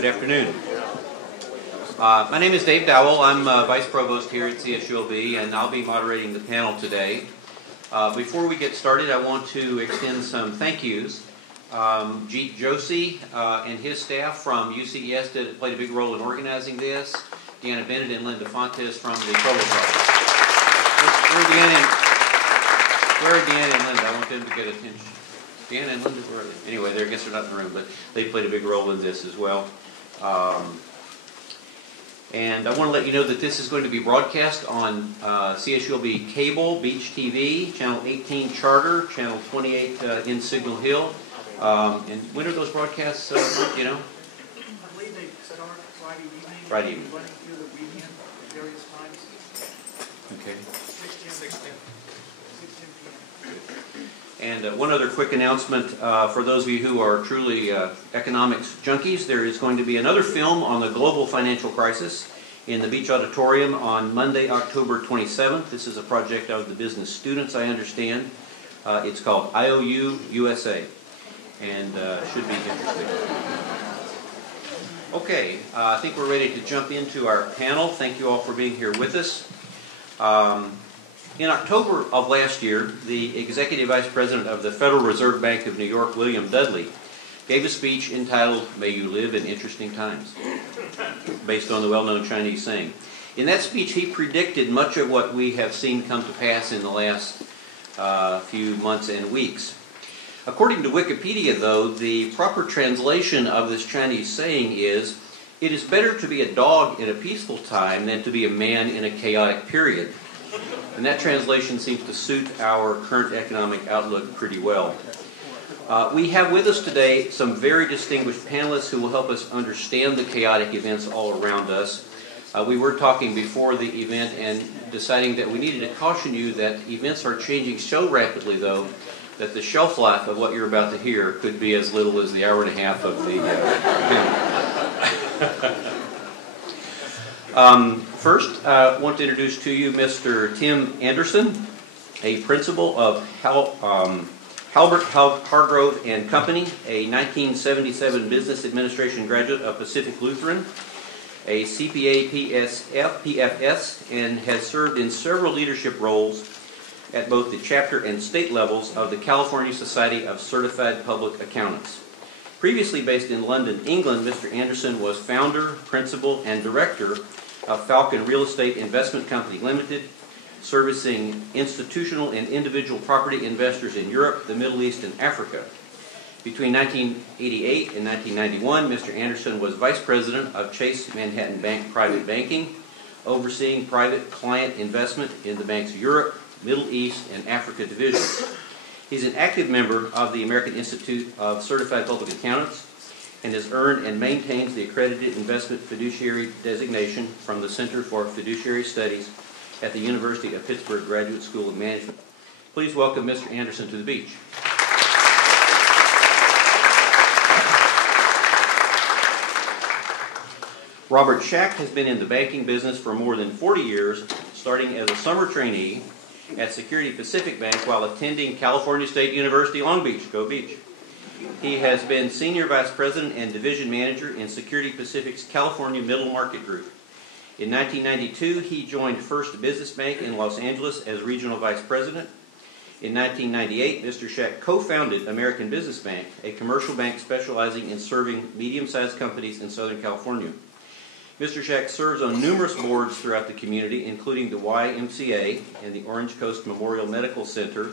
Good afternoon. My name is Dave Dowell. I'm Vice Provost here at CSULB, and I'll be moderating the panel today. Before we get started, I want to extend some thank yous. Jeet Josie and his staff from UCES played a big role in organizing this. Deanna Bennett and Linda Fontes from the Provost Office. Where are Deanna and Linda? I want them to get attention. Deanna and Linda, where are they? Anyway, I guess they're not in the room, but they played a big role in this as well. And I want to let you know that this is going to be broadcast on CSULB Cable, Beach TV, Channel 18 Charter, Channel 28 in Signal Hill. And when are those broadcasts, Mike, you know? I believe they start Friday evening. Friday evening. Running through the weekend at various times. Okay. 6 p.m. And one other quick announcement for those of you who are truly economics junkies. There is going to be another film on the global financial crisis in the Beach Auditorium on Monday, October 27th. This is a project of the business students, I understand. It's called IOU USA, and should be interesting. Okay, I think we're ready to jump into our panel. Thank you all for being here with us. In October of last year, the Executive Vice President of the Federal Reserve Bank of New York, William Dudley, gave a speech entitled, "May You Live in Interesting Times," based on the well-known Chinese saying. In that speech, he predicted much of what we have seen come to pass in the last few months and weeks. According to Wikipedia, though, the proper translation of this Chinese saying is, "It is better to be a dog in a peaceful time than to be a man in a chaotic period." And that translation seems to suit our current economic outlook pretty well. We have with us today some very distinguished panelists who will help us understand the chaotic events all around us. We were talking before the event and deciding that we needed to caution you that events are changing so rapidly, though, that the shelf life of what you're about to hear could be as little as the hour and a half of the First, I want to introduce to you Mr. Tim Anderson, a principal of Halbert Hargrove and Company, a 1977 Business Administration graduate of Pacific Lutheran, a CPA PFS, and has served in several leadership roles at both the chapter and state levels of the California Society of Certified Public Accountants. Previously based in London, England, Mr. Anderson was founder, principal, and director of Falcon Real Estate Investment Company Limited, servicing institutional and individual property investors in Europe, the Middle East, and Africa. Between 1988 and 1991, Mr. Anderson was vice president of Chase Manhattan Bank Private Banking, overseeing private client investment in the bank's Europe, Middle East, and Africa divisions. He's an active member of the American Institute of Certified Public Accountants and has earned and maintains the accredited investment fiduciary designation from the Center for Fiduciary Studies at the University of Pittsburgh Graduate School of Management. Please welcome Mr. Anderson to the beach. Robert Schack has been in the banking business for more than 40 years, starting as a summer trainee at Security Pacific Bank while attending California State University, Long Beach. Go Beach. He has been Senior Vice President and Division Manager in Security Pacific's California Middle Market Group. In 1992, he joined First Business Bank in Los Angeles as Regional Vice President. In 1998, Mr. Schack co-founded American Business Bank, a commercial bank specializing in serving medium-sized companies in Southern California. Mr. Schack serves on numerous boards throughout the community, including the YMCA and the Orange Coast Memorial Medical Center.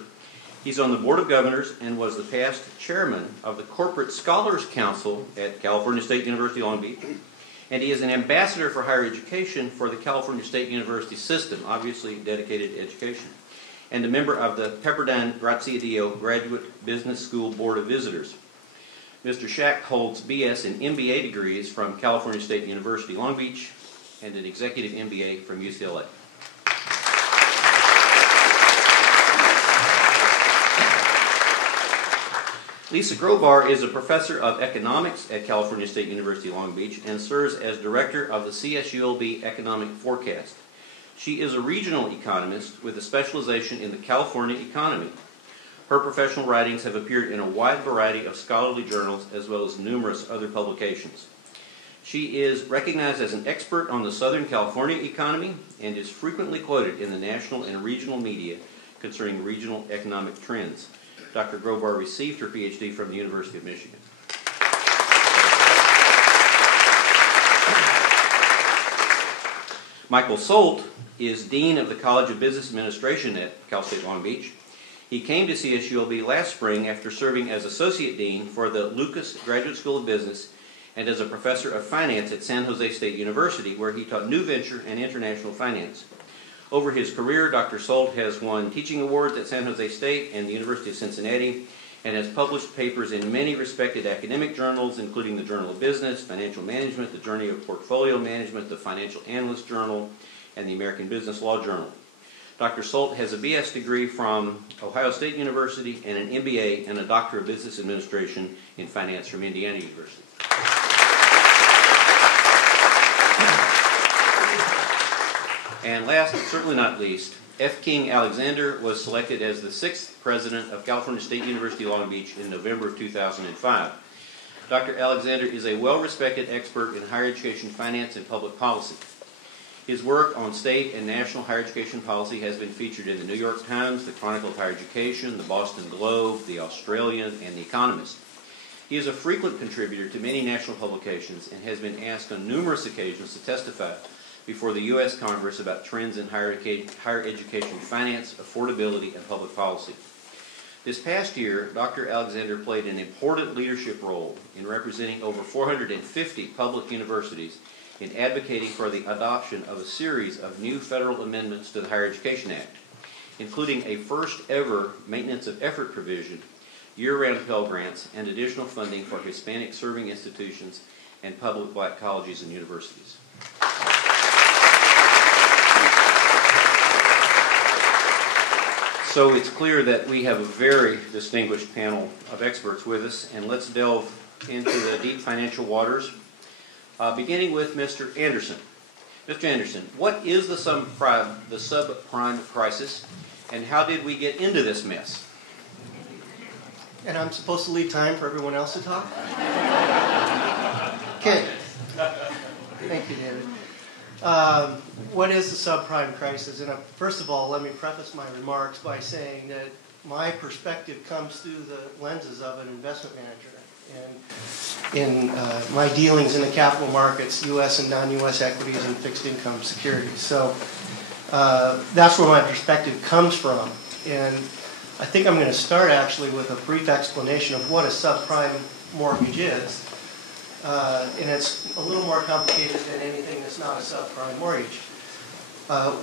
He's on the Board of Governors and was the past chairman of the Corporate Scholars Council at California State University, Long Beach. And he is an ambassador for higher education for the California State University system, obviously dedicated to education, and a member of the Pepperdine Grazie-Dio Graduate Business School Board of Visitors. Mr. Schack holds BS and MBA degrees from California State University, Long Beach, and an executive MBA from UCLA. Lisa Grobar is a professor of economics at California State University, Long Beach, and serves as director of the CSULB Economic Forecast. She is a regional economist with a specialization in the California economy. Her professional writings have appeared in a wide variety of scholarly journals as well as numerous other publications. She is recognized as an expert on the Southern California economy and is frequently quoted in the national and regional media concerning regional economic trends. Dr. Grobar received her PhD from the University of Michigan. Michael Solt is Dean of the College of Business Administration at Cal State Long Beach. He came to CSULB last spring after serving as Associate Dean for the Lucas Graduate School of Business and as a Professor of Finance at San Jose State University, where he taught New Venture and International Finance. Over his career, Dr. Solt has won teaching awards at San Jose State and the University of Cincinnati and has published papers in many respected academic journals, including the Journal of Business, Financial Management, the Journal of Portfolio Management, the Financial Analyst Journal, and the American Business Law Journal. Dr. Solt has a BS degree from Ohio State University and an MBA and a Doctor of Business Administration in Finance from Indiana University. And last but certainly not least, F. King Alexander was selected as the 6th president of California State University Long Beach in November of 2005. Dr. Alexander is a well-respected expert in higher education finance and public policy. His work on state and national higher education policy has been featured in the New York Times, the Chronicle of Higher Education, the Boston Globe, the Australian, and the Economist. He is a frequent contributor to many national publications and has been asked on numerous occasions to testify before the U.S. Congress about trends in higher education finance, affordability, and public policy. This past year, Dr. Alexander played an important leadership role in representing over 450 public universities in advocating for the adoption of a series of new federal amendments to the Higher Education Act, including a first-ever maintenance of effort provision, year-round Pell Grants, and additional funding for Hispanic-serving institutions and public black colleges and universities. So it's clear that we have a very distinguished panel of experts with us, and let's delve into the deep financial waters, beginning with Mr. Anderson. Mr. Anderson, what is the subprime crisis, and how did we get into this mess? And I'm supposed to leave time for everyone else to talk? Okay. Thank you, David. What is the subprime crisis? And first of all, let me preface my remarks by saying that my perspective comes through the lenses of an investment manager. And in my dealings in the capital markets, U.S. and non-U.S. equities and fixed income securities. So that's where my perspective comes from. And I think I'm going to start actually with a brief explanation of what a subprime mortgage is. And it's a little more complicated than anything that's not a subprime mortgage.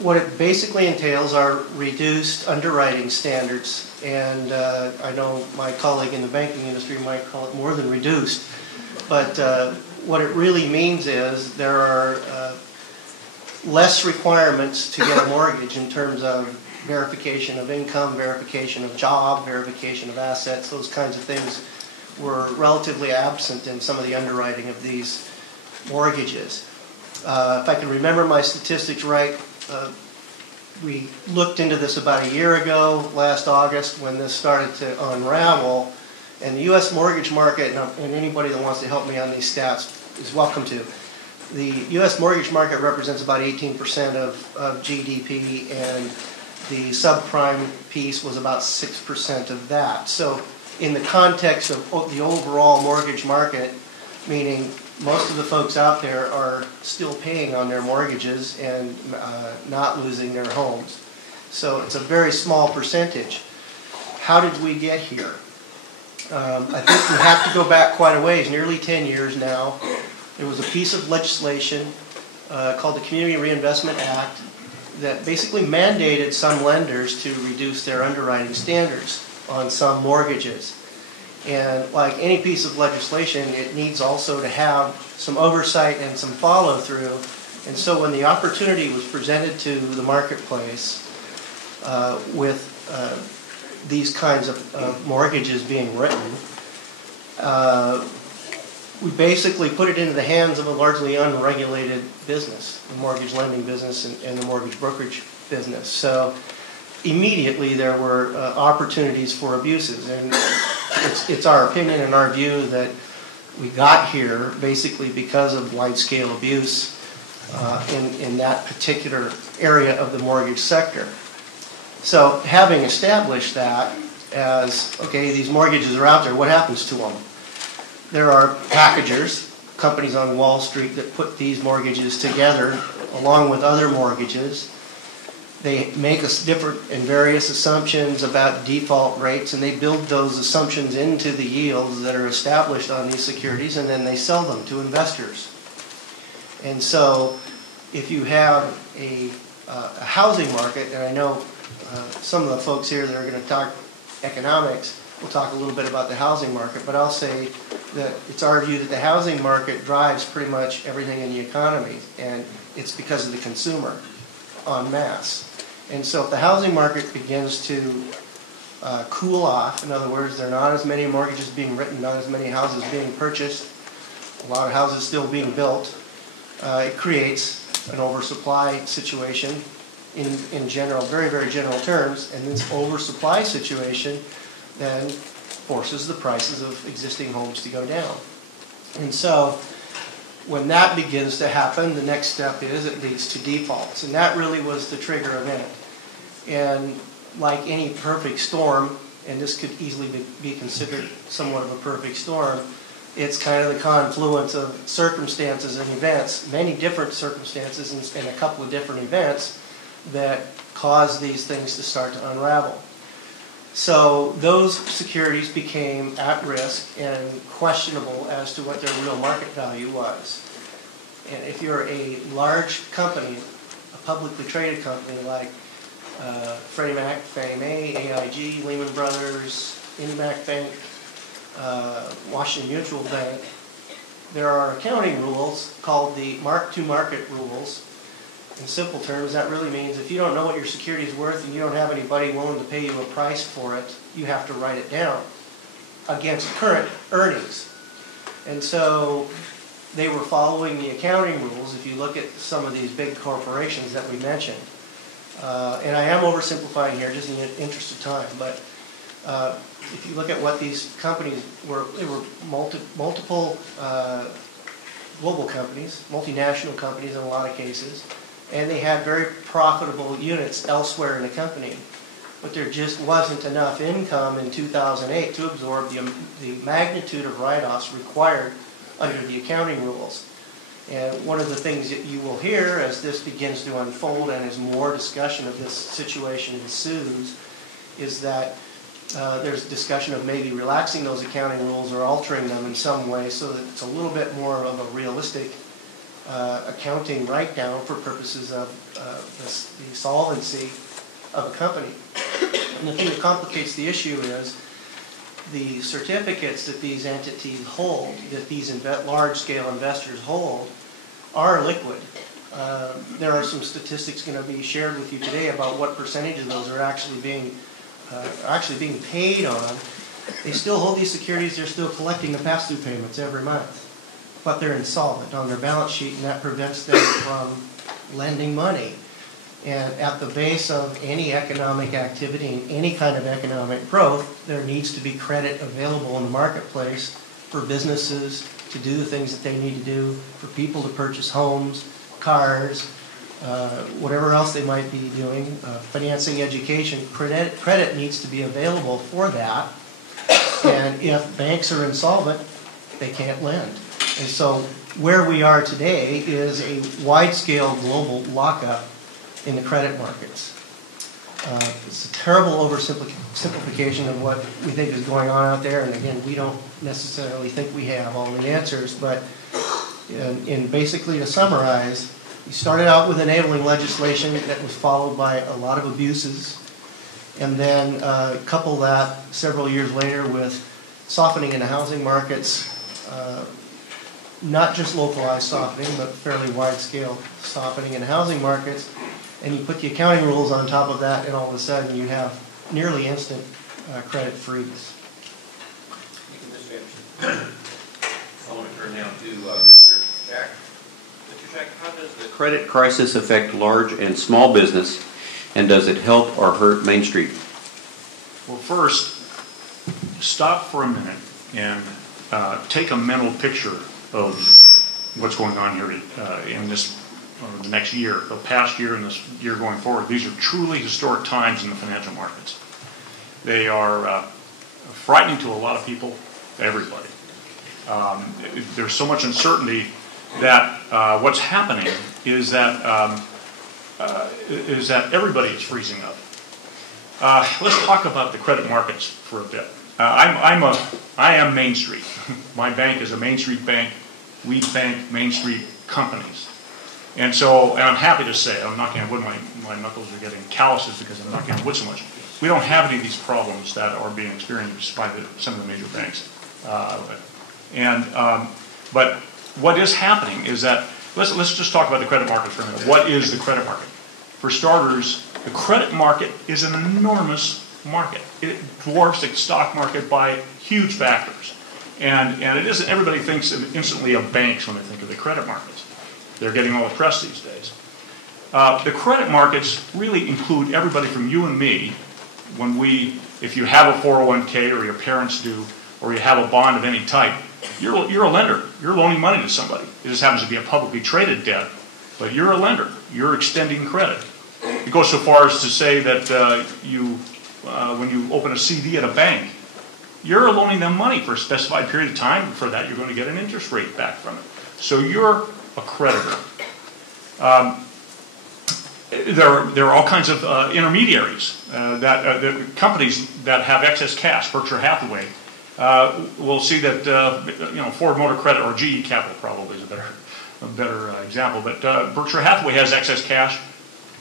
What it basically entails are reduced underwriting standards, and I know my colleague in the banking industry might call it more than reduced, but what it really means is there are less requirements to get a mortgage in terms of verification of income, verification of job, verification of assets. Those kinds of things were relatively absent in some of the underwriting of these mortgages. If I can remember my statistics right, we looked into this about a year ago, last August, when this started to unravel, and the U.S. mortgage market, and anybody that wants to help me on these stats is welcome to. The U.S. mortgage market represents about 18% of GDP, and the subprime piece was about 6% of that. So in the context of the overall mortgage market, meaning most of the folks out there are still paying on their mortgages and not losing their homes. So it's a very small percentage. How did we get here? I think we have to go back quite a ways, nearly 10 years now. There was a piece of legislation called the Community Reinvestment Act that basically mandated some lenders to reduce their underwriting standards on some mortgages. And like any piece of legislation, it needs also to have some oversight and some follow-through. And so when the opportunity was presented to the marketplace with these kinds of mortgages being written, we basically put it into the hands of a largely unregulated business, the mortgage lending business and the mortgage brokerage business. So immediately there were opportunities for abuses, and it's our opinion and our view that we got here basically because of wide-scale abuse in that particular area of the mortgage sector. So having established that as, okay, these mortgages are out there, what happens to them? There are packagers, companies on Wall Street that put these mortgages together along with other mortgages. They make us different and various assumptions about default rates, and they build those assumptions into the yields that are established on these securities, and then they sell them to investors. And so if you have a housing market, and I know some of the folks here that are going to talk economics will talk a little bit about the housing market, but I'll say that it's our view that the housing market drives pretty much everything in the economy, and it's because of the consumer en masse. And so if the housing market begins to cool off, in other words, there are not as many mortgages being written, not as many houses being purchased, a lot of houses still being built, it creates an oversupply situation in general, very, very general terms, and this oversupply situation then forces the prices of existing homes to go down. And so when that begins to happen, the next step is it leads to defaults. And that really was the trigger event. And like any perfect storm, and this could easily be considered somewhat of a perfect storm, it's kind of the confluence of circumstances and events, many different circumstances and a couple of different events that cause these things to start to unravel. So those securities became at risk and questionable as to what their real market value was. And if you're a large company, a publicly traded company like Freddie Mac, Fannie Mae, AIG, Lehman Brothers, IndyMac Bank, Washington Mutual Bank, there are accounting rules called the mark-to-market rules. In simple terms, that really means if you don't know what your security is worth and you don't have anybody willing to pay you a price for it, you have to write it down against current earnings. And so they were following the accounting rules. If you look at some of these big corporations that we mentioned, and I am oversimplifying here just in the interest of time, but if you look at what these companies were, they were multiple global companies, multinational companies in a lot of cases, and they had very profitable units elsewhere in the company. But there just wasn't enough income in 2008 to absorb the magnitude of write-offs required under the accounting rules. And one of the things that you will hear as this begins to unfold and as more discussion of this situation ensues is that there's discussion of maybe relaxing those accounting rules or altering them in some way so that it's a little bit more of a realistic accounting write-down for purposes of the solvency of a company. And the thing that complicates the issue is the certificates that these entities hold, that these large-scale investors hold, are liquid. There are some statistics going to be shared with you today about what percentage of those are actually being paid on. They still hold these securities. They're still collecting the pass-through payments every month, but they're insolvent on their balance sheet, and that prevents them from lending money. And at the base of any economic activity and any kind of economic growth, there needs to be credit available in the marketplace for businesses to do the things that they need to do, for people to purchase homes, cars, whatever else they might be doing, financing education. Credit needs to be available for that. And if banks are insolvent, they can't lend. And so where we are today is a wide-scale global lockup in the credit markets. It's a terrible oversimplification of what we think is going on out there, and again, we don't necessarily think we have all the answers, but in basically to summarize, we started out with enabling legislation that was followed by a lot of abuses, and then couple that several years later with softening in the housing markets, not just localized softening, but fairly wide-scale softening in housing markets. And you put the accounting rules on top of that, and all of a sudden you have nearly instant credit freeze. Thank you, Mr. Anderson. I want to turn now to Mr. Jack. Mr. Jack, how does the credit crisis affect large and small business, and does it help or hurt Main Street? Well, first, stop for a minute and take a mental picture of what's going on here in this the next year, the past year and this year going forward. These are truly historic times in the financial markets. They are frightening to a lot of people, everybody. There's so much uncertainty that what's happening is that everybody is freezing up. Let's talk about the credit markets for a bit. I am Main Street. My bank is a Main Street bank. We bank Main Street companies. And I'm happy to say, I'm knocking on wood, my knuckles are getting calluses because I'm knocking on wood so much. We don't have any of these problems that are being experienced by some of the major banks. But what is happening is that, let's just talk about the credit market for a minute. What is the credit market? For starters, the credit market is an enormous market. It dwarfs the stock market by huge factors. And it isn't, everybody thinks instantly of banks when they think of the credit markets. They're getting all the press these days. The credit markets really include everybody from you and me. If you have a 401k or your parents do, or you have a bond of any type, you're a lender. You're loaning money to somebody. It just happens to be a publicly traded debt, but you're a lender. You're extending credit. It goes so far as to say that when you open a CD at a bank, you're loaning them money for a specified period of time. For that, you're going to get an interest rate back from it. So you're a creditor. There are all kinds of intermediaries, the companies that have excess cash. Berkshire Hathaway will see that Ford Motor Credit, or GE Capital probably is a better example. But Berkshire Hathaway has excess cash.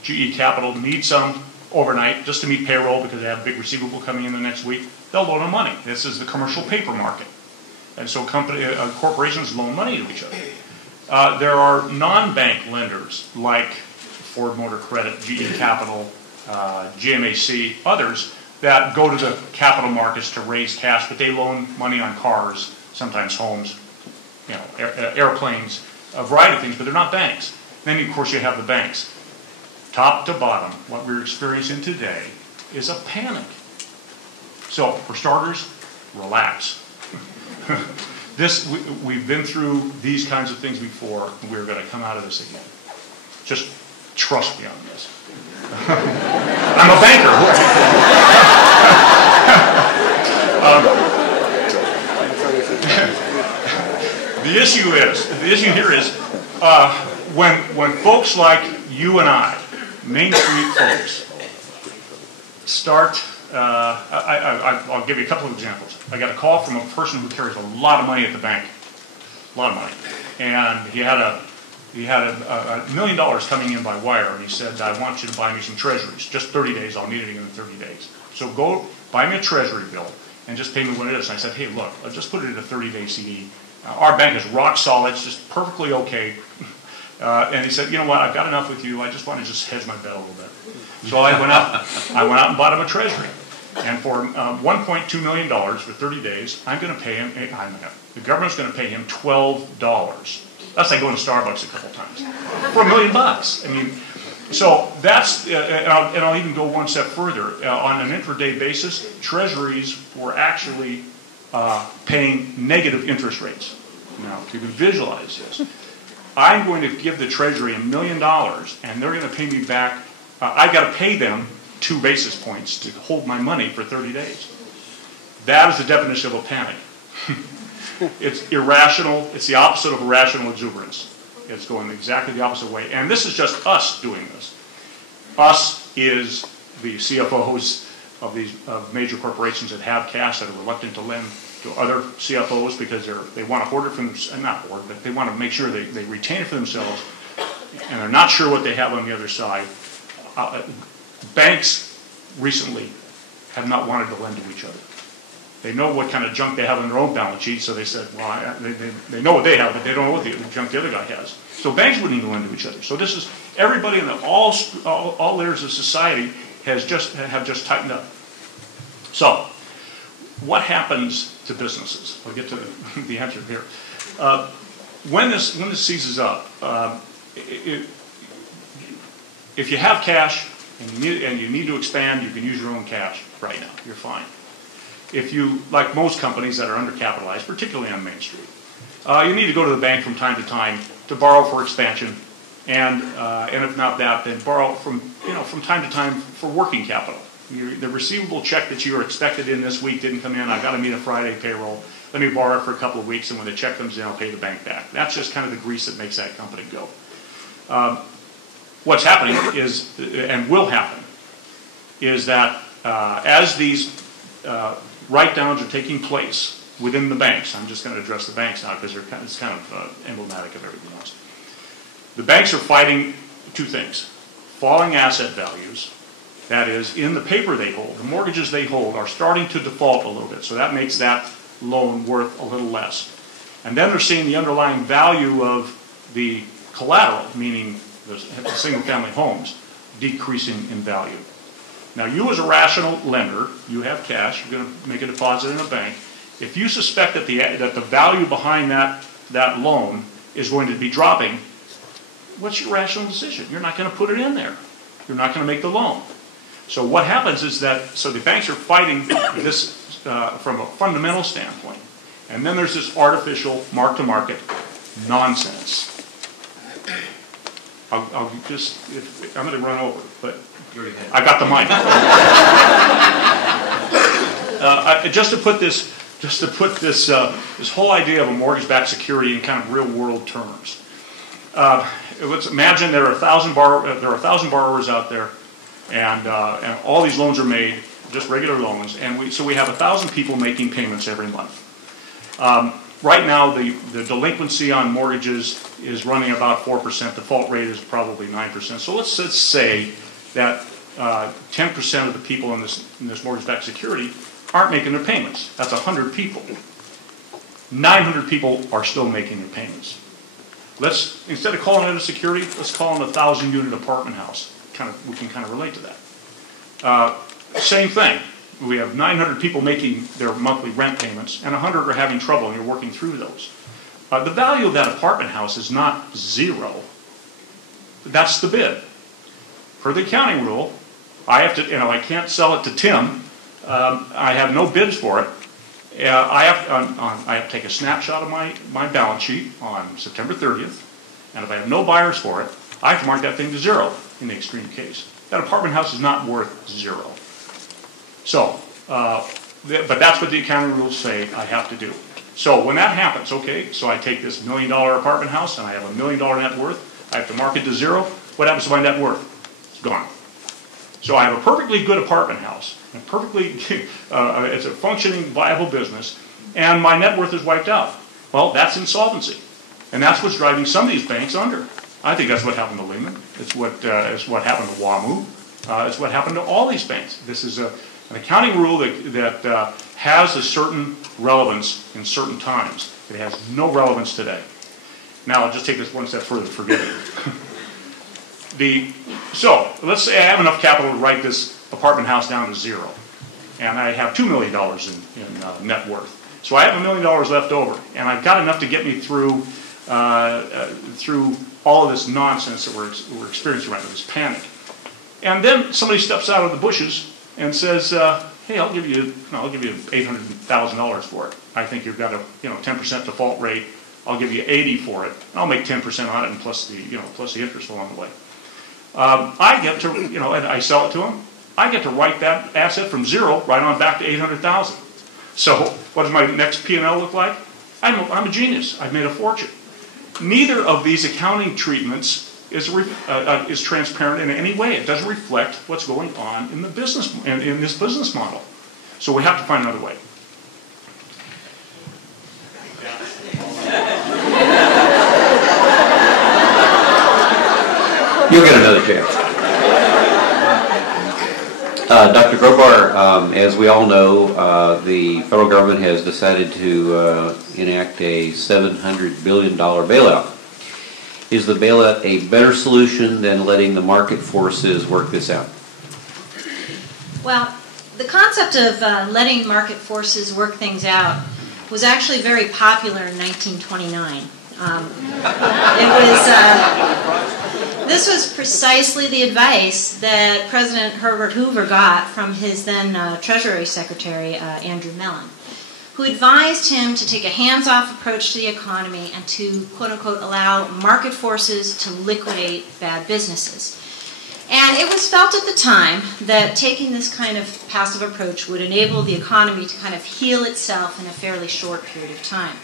GE Capital needs some overnight just to meet payroll because they have a big receivable coming in the next week. They'll loan them money. This is the commercial paper market, and so corporations loan money to each other. There are non-bank lenders like Ford Motor Credit, GE Capital, GMAC, others that go to the capital markets to raise cash, but they loan money on cars, sometimes homes, airplanes, a variety of things, but they're not banks. Then, of course, you have the banks. Top to bottom, what we're experiencing today is a panic. So, for starters, relax. We've been through these kinds of things before, and we're going to come out of this again. Just trust me on this. I'm a banker. The issue here is when folks like you and I, Main Street folks, start. I'll give you a couple of examples. I got a call from a person who carries a lot of money at the bank, a lot of money, and he had $1 million coming in by wire, and he said, "I want you to buy me some treasuries. Just 30 days. I'll need it in 30 days. So go buy me a treasury bill and just pay me what it is." And I said, "Hey, look, I'll just put it in a 30-day CD. Our bank is rock solid. It's just perfectly okay." And he said, "You know what? I've got enough with you. I just want to just hedge my bet a little bit." So I went out and bought him a treasury. And for $1.2 million for 30 days, I'm going to pay him. The government's going to pay him $12. That's like going to Starbucks a couple times for $1 million. I mean, so that's. And I'll even go one step further. On an intraday basis, treasuries were actually paying negative interest rates. Now, if you can visualize this, I'm going to give the Treasury $1 million, and they're going to pay me back. I've got to pay them 2 basis points to hold my money for 30 days. That is the definition of a panic. It's irrational. It's the opposite of irrational exuberance. It's going exactly the opposite way. And this is just us doing this. Us is the CFOs of these major corporations that have cash that are reluctant to lend to other CFOs because they want to hoard it from not hoard, but they want to make sure they retain it for themselves, and they're not sure what they have on the other side. Banks recently have not wanted to lend to each other. They know what kind of junk they have on their own balance sheet, so they said, well, they know what they have, but they don't know what the junk the other guy has. So banks wouldn't even lend to each other. So this is everybody in all layers of society have just tightened up. So what happens to businesses? I'll get to the answer here. When this seizes up, if you have cash and you need to expand, you can use your own cash right now. You're fine. if you, like most companies that are undercapitalized, particularly on Main Street, you need to go to the bank from time to time to borrow for expansion, and if not that, then borrow from time to time for working capital. The receivable check that you were expected in this week didn't come in. I've got to meet a Friday payroll. Let me borrow it for a couple of weeks, and when the check comes in, I'll pay the bank back. That's just kind of the grease that makes that company go. What's happening is, and will happen, is that as these write-downs are taking place within the banks, I'm just going to address the banks now because it's kind of emblematic of everything else. The banks are fighting two things: falling asset values, that is, in the paper they hold, the mortgages they hold are starting to default a little bit, so that makes that loan worth a little less. And then they're seeing the underlying value of the collateral, meaning the single-family homes, decreasing in value. Now, you as a rational lender, you have cash, you're going to make a deposit in a bank. If you suspect that the value behind that loan is going to be dropping, what's your rational decision? You're not going to put it in there. You're not going to make the loan. So what happens is that, so the banks are fighting this from a fundamental standpoint. And then there's this artificial mark-to-market nonsense. I'm going to run over, but I got the mic. Just to put this whole idea of a mortgage-backed security in kind of real-world terms. Let's imagine there are 1,000 borrowers out there, and all these loans are made, just regular loans, and so we have 1,000 people making payments every month. Right now, the delinquency on mortgages is running about 4%. Default rate is probably 9%. So let's say that 10% of the people in this mortgage-backed security aren't making their payments. That's 100 people. 900 people are still making their payments. Instead of calling it a security, let's call it a 1,000-unit apartment house. We can kind of relate to that. Same thing. We have 900 people making their monthly rent payments, and 100 are having trouble, and you're working through those. The value of that apartment house is not zero. That's the bid. Per the accounting rule, I can't sell it to Tim. I have no bids for it. I have to take a snapshot of my balance sheet on September 30th, and if I have no buyers for it, I have to mark that thing to zero in the extreme case. That apartment house is not worth zero. So, but that's what the accounting rules say I have to do. So when that happens, okay, so I take this $1 million apartment house and I have $1 million net worth, I have to mark it to zero. What happens to my net worth? It's gone. So I have a perfectly good apartment house, and it's a functioning, viable business, and my net worth is wiped out. Well, that's insolvency. And that's what's driving some of these banks under. I think that's what happened to Lehman. It's what happened to WAMU. It's what happened to all these banks. This is an accounting rule that has a certain relevance in certain times. It has no relevance today. Now, I'll just take this one step further, forgive me. So, let's say I have enough capital to write this apartment house down to zero. And I have $2 million in net worth. So I have $1 million left over. And I've got enough to get me through all of this nonsense that we're experiencing right now, this panic. And then somebody steps out of the bushes and says, hey, I'll give you $800,000 for it. I think you've got a 10% default rate. I'll give you 80 for it. And I'll make 10% on it, and plus the interest along the way. I get to, and I sell it to him. I get to write that asset from zero right on back to 800,000. So what does my next P&L look like? I'm a genius. I've made a fortune. Neither of these accounting treatments is transparent in any way. It doesn't reflect what's going on in the business in this business model. So we have to find another way. You'll get another chance. Dr. Grobar, as we all know, the federal government has decided to enact a $700 billion bailout. Is the bailout a better solution than letting the market forces work this out? Well, the concept of letting market forces work things out was actually very popular in 1929. This was precisely the advice that President Herbert Hoover got from his then Treasury Secretary, Andrew Mellon, who advised him to take a hands-off approach to the economy and to, quote-unquote, allow market forces to liquidate bad businesses. And it was felt at the time that taking this kind of passive approach would enable the economy to kind of heal itself in a fairly short period of time.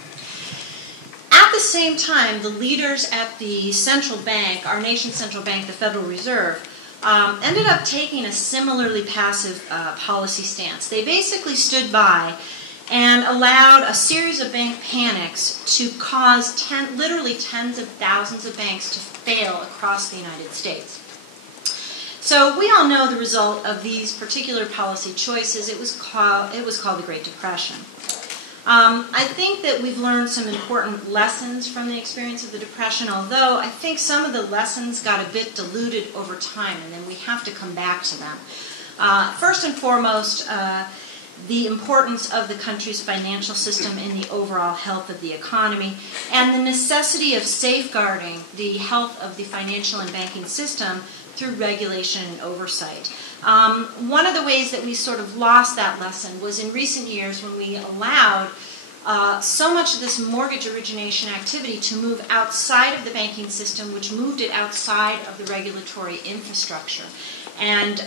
At the same time, the leaders at the central bank, our nation's central bank, the Federal Reserve, ended up taking a similarly passive policy stance. They basically stood by and allowed a series of bank panics to cause literally tens of thousands of banks to fail across the United States. So we all know the result of these particular policy choices. It was called the Great Depression. I think that we've learned some important lessons from the experience of the Depression, although I think some of the lessons got a bit diluted over time, and then we have to come back to them. First and foremost, the importance of the country's financial system in the overall health of the economy, and the necessity of safeguarding the health of the financial and banking system through regulation and oversight. One of the ways that we sort of lost that lesson was in recent years when we allowed so much of this mortgage origination activity to move outside of the banking system, which moved it outside of the regulatory infrastructure. And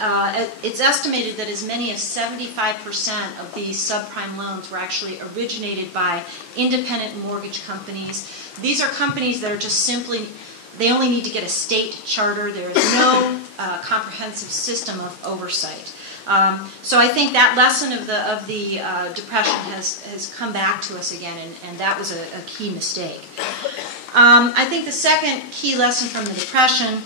it's estimated that as many as 75% of these subprime loans were actually originated by independent mortgage companies. These are companies that are just simply, they only need to get a state charter. There is no comprehensive system of oversight. So I think that lesson of the Depression has come back to us again, and that was a key mistake. I think the second key lesson from the Depression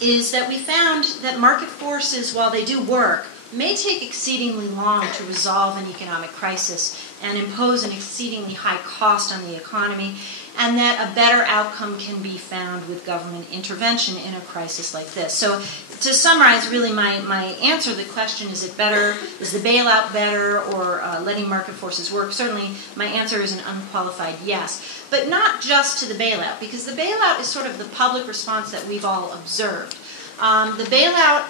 is that we found that market forces, while they do work, may take exceedingly long to resolve an economic crisis and impose an exceedingly high cost on the economy, and that a better outcome can be found with government intervention in a crisis like this. So to summarize, really my answer to the question, is it better, is the bailout better, or letting market forces work? Certainly my answer is an unqualified yes. But not just to the bailout, because the bailout is sort of the public response that we've all observed. The bailout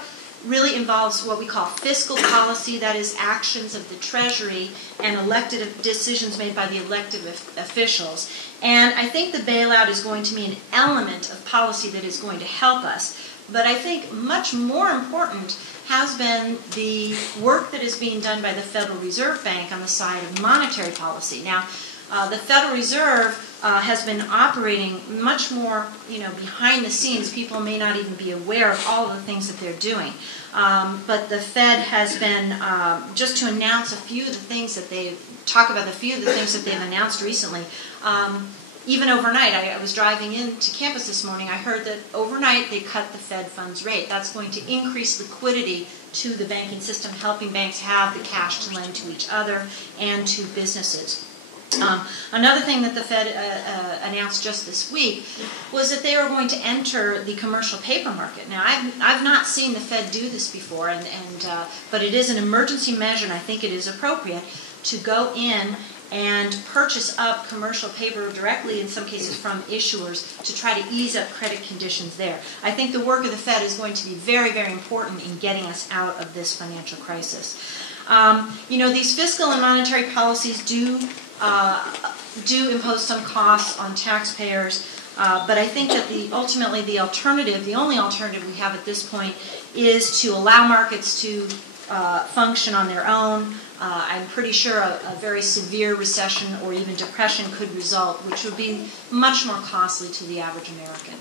really involves what we call fiscal policy, that is actions of the Treasury and elected decisions made by the elected officials. And I think the bailout is going to be an element of policy that is going to help us. But I think much more important has been the work that is being done by the Federal Reserve Bank on the side of monetary policy. Now, the Federal Reserve has been operating much more, behind the scenes. People may not even be aware of all of the things that they're doing. But the Fed has been, just to announce a few of the things that they've announced recently. Even overnight, I was driving into campus this morning, I heard that overnight they cut the Fed funds rate. That's going to increase liquidity to the banking system, helping banks have the cash to lend to each other and to businesses. Another thing that the Fed announced just this week was that they were going to enter the commercial paper market. Now, I've not seen the Fed do this before, but it is an emergency measure, and I think it is appropriate to go in and purchase up commercial paper directly, in some cases from issuers, to try to ease up credit conditions there. I think the work of the Fed is going to be very, very important in getting us out of this financial crisis. These fiscal and monetary policies do impose some costs on taxpayers, but I think that the only alternative we have at this point is to allow markets to function on their own. I'm pretty sure a very severe recession or even depression could result, which would be much more costly to the average American.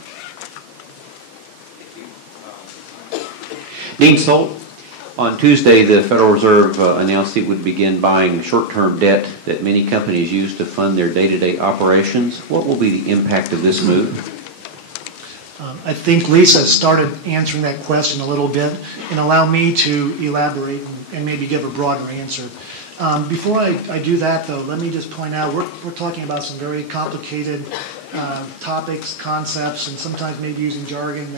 Dean Stolt, on Tuesday, the Federal Reserve announced it would begin buying short-term debt that many companies use to fund their day-to-day operations. What will be the impact of this move? I think Lisa started answering that question a little bit, and allow me to elaborate and maybe give a broader answer. Before I do that, though, let me just point out we're talking about some very complicated topics, concepts, and sometimes maybe using jargon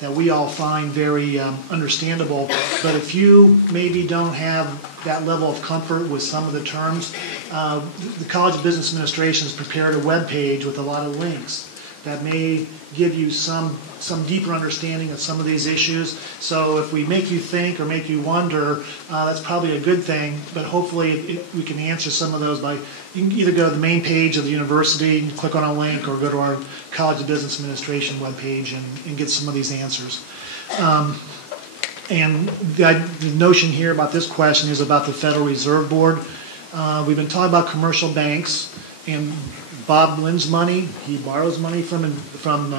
that we all find very understandable. But if you maybe don't have that level of comfort with some of the terms, the College of Business Administration has prepared a web page with a lot of links that may give you some deeper understanding of some of these issues. So if we make you think or make you wonder, that's probably a good thing. But hopefully we can answer some of those by, you can either go to the main page of the university and click on a link, or go to our College of Business Administration webpage and get some of these answers. And the notion here about this question is about the Federal Reserve Board. We've been talking about commercial banks, and Bob lends money. He borrows money from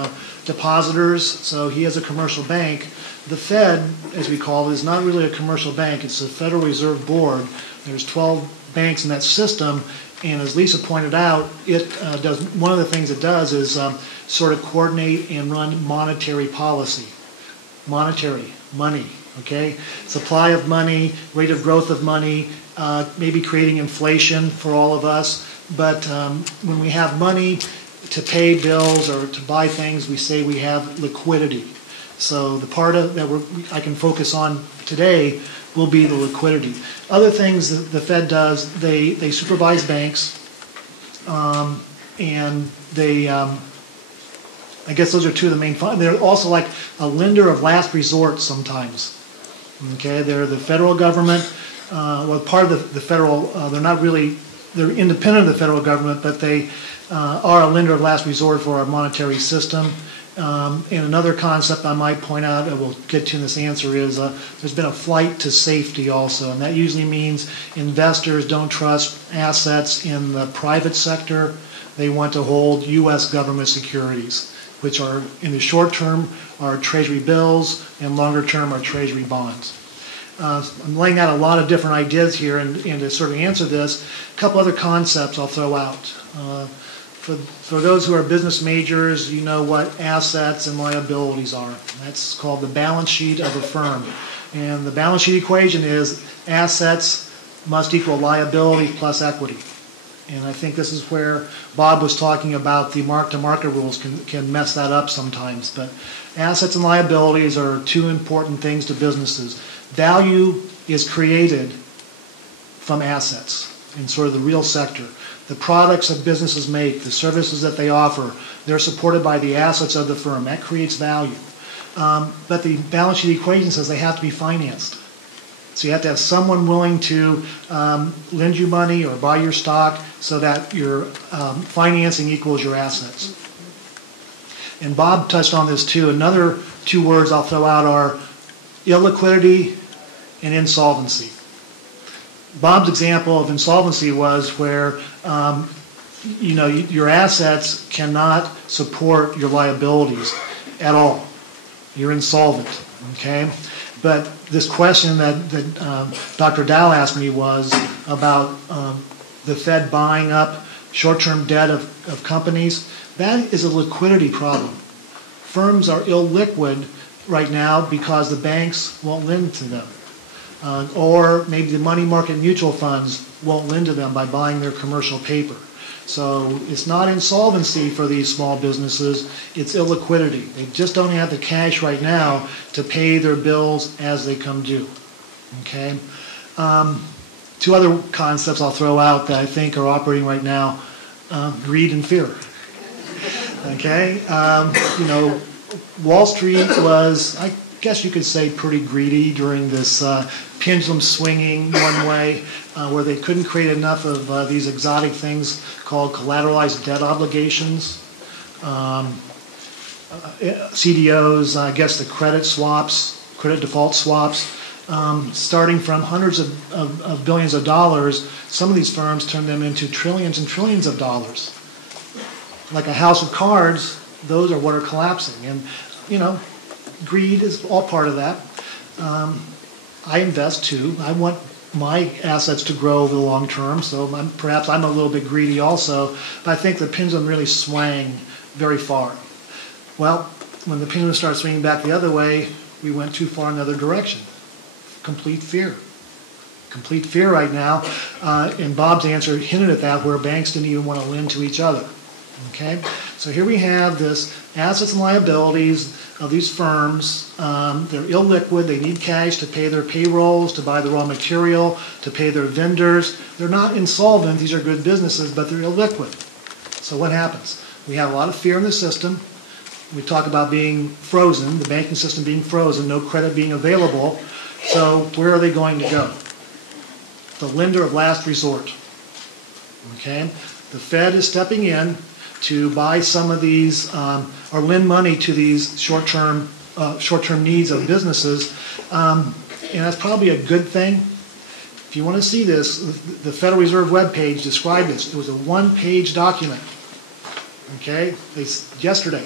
depositors, so he has a commercial bank. The Fed, as we call it, is not really a commercial bank. It's the Federal Reserve Board. There's 12 banks in that system, and as Lisa pointed out, it does one of the things it does is sort of coordinate and run monetary policy. Monetary, money, okay? Supply of money, rate of growth of money, maybe creating inflation for all of us. But when we have money to pay bills or to buy things, we say we have liquidity. So the part of that I can focus on today will be the liquidity. Other things that the Fed does, they supervise banks, and they, I guess those are two of the main. They're also like a lender of last resort sometimes. Okay, they're the federal government. Well, part of the federal, they're not really. They're independent of the federal government, but they are a lender of last resort for our monetary system. And another concept I might point out, and we'll get to in this answer, is there's been a flight to safety also. And that usually means investors don't trust assets in the private sector. They want to hold U.S. government securities, which are, in the short term, are Treasury bills, and longer term are Treasury bonds. I'm laying out a lot of different ideas here, and to sort of answer this, a couple other concepts I'll throw out. For those who are business majors, you know what assets and liabilities are. That's called the balance sheet of a firm. And the balance sheet equation is assets must equal liability plus equity. And I think this is where Bob was talking about the mark-to-market rules can mess that up sometimes. But assets and liabilities are two important things to businesses. Value is created from assets in sort of the real sector. The products that businesses make, the services that they offer, they're supported by the assets of the firm. That creates value. But the balance sheet equation says they have to be financed. So you have to have someone willing to lend you money or buy your stock so that your financing equals your assets. And Bob touched on this too. Another two words I'll throw out are illiquidity and insolvency. Bob's example of insolvency was where your assets cannot support your liabilities at all. You're insolvent, okay? But this question that Dr. Dow asked me was about the Fed buying up short-term debt of companies. That is a liquidity problem. Firms are illiquid right now because the banks won't lend to them. Or maybe the money market mutual funds won't lend to them by buying their commercial paper. So it's not insolvency for these small businesses, it's illiquidity. They just don't have the cash right now to pay their bills as they come due. Okay? Two other concepts I'll throw out that I think are operating right now, greed and fear. Okay? Wall Street was, I guess you could say, pretty greedy during this pendulum swinging one way, where they couldn't create enough of these exotic things called collateralized debt obligations. CDOs, I guess the credit default swaps, starting from hundreds of billions of dollars, some of these firms turned them into trillions and trillions of dollars. Like a house of cards, those are what are collapsing. And, greed is all part of that. I invest too. I want my assets to grow over the long term, so perhaps I'm a little bit greedy also, but I think the pendulum really swang very far. Well, when the pendulum started swinging back the other way, we went too far in the other direction. Complete fear. Complete fear right now, and Bob's answer hinted at that, where banks didn't even want to lend to each other. Okay, so here we have this assets and liabilities of these firms. They're illiquid. They need cash to pay their payrolls, to buy the raw material, to pay their vendors. They're not insolvent. These are good businesses, but they're illiquid. So what happens? We have a lot of fear in the system. We talk about being frozen, the banking system being frozen, no credit being available. So where are they going to go? The lender of last resort. Okay? The Fed is stepping in to buy some of these, or lend money to these short-term needs of businesses. And that's probably a good thing. If you want to see this, the Federal Reserve webpage described this. It was a one-page document. Okay? Yesterday.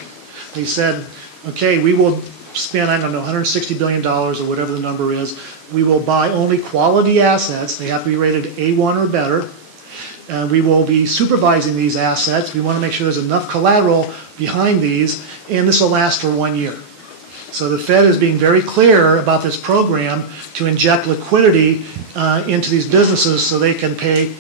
They said, okay, we will spend, I don't know, $160 billion or whatever the number is. We will buy only quality assets. They have to be rated A1 or better. And we will be supervising these assets. We want to make sure there's enough collateral behind these, and this will last for 1 year. So the Fed is being very clear about this program to inject liquidity into these businesses so they can pay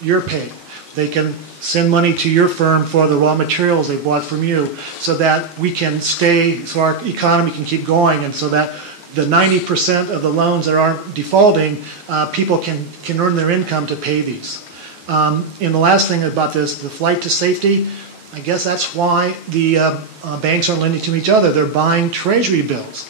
your pay. They can send money to your firm for the raw materials they bought from you so that we can stay, so our economy can keep going, and so that the 90% of the loans that aren't defaulting, people can earn their income to pay these. And the last thing about this, the flight to safety, I guess that's why the banks aren't lending to each other. They're buying treasury bills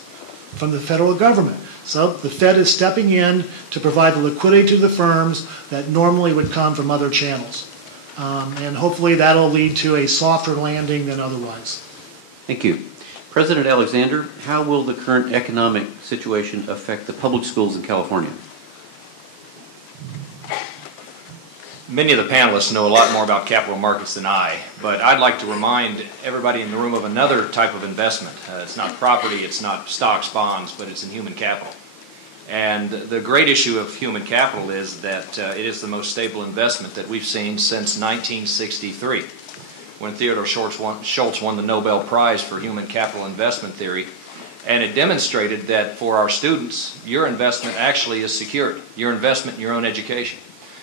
from the federal government. So the Fed is stepping in to provide the liquidity to the firms that normally would come from other channels. And hopefully that'll lead to a softer landing than otherwise. Thank you. President Alexander, how will the current economic situation affect the public schools in California? Many of the panelists know a lot more about capital markets than I, but I'd like to remind everybody in the room of another type of investment. It's not property, it's not stocks, bonds, but it's in human capital. And the great issue of human capital is that it is the most stable investment that we've seen since 1963, when Theodore Schultz won the Nobel Prize for Human Capital Investment Theory. And it demonstrated that for our students, your investment actually is secured, your investment in your own education.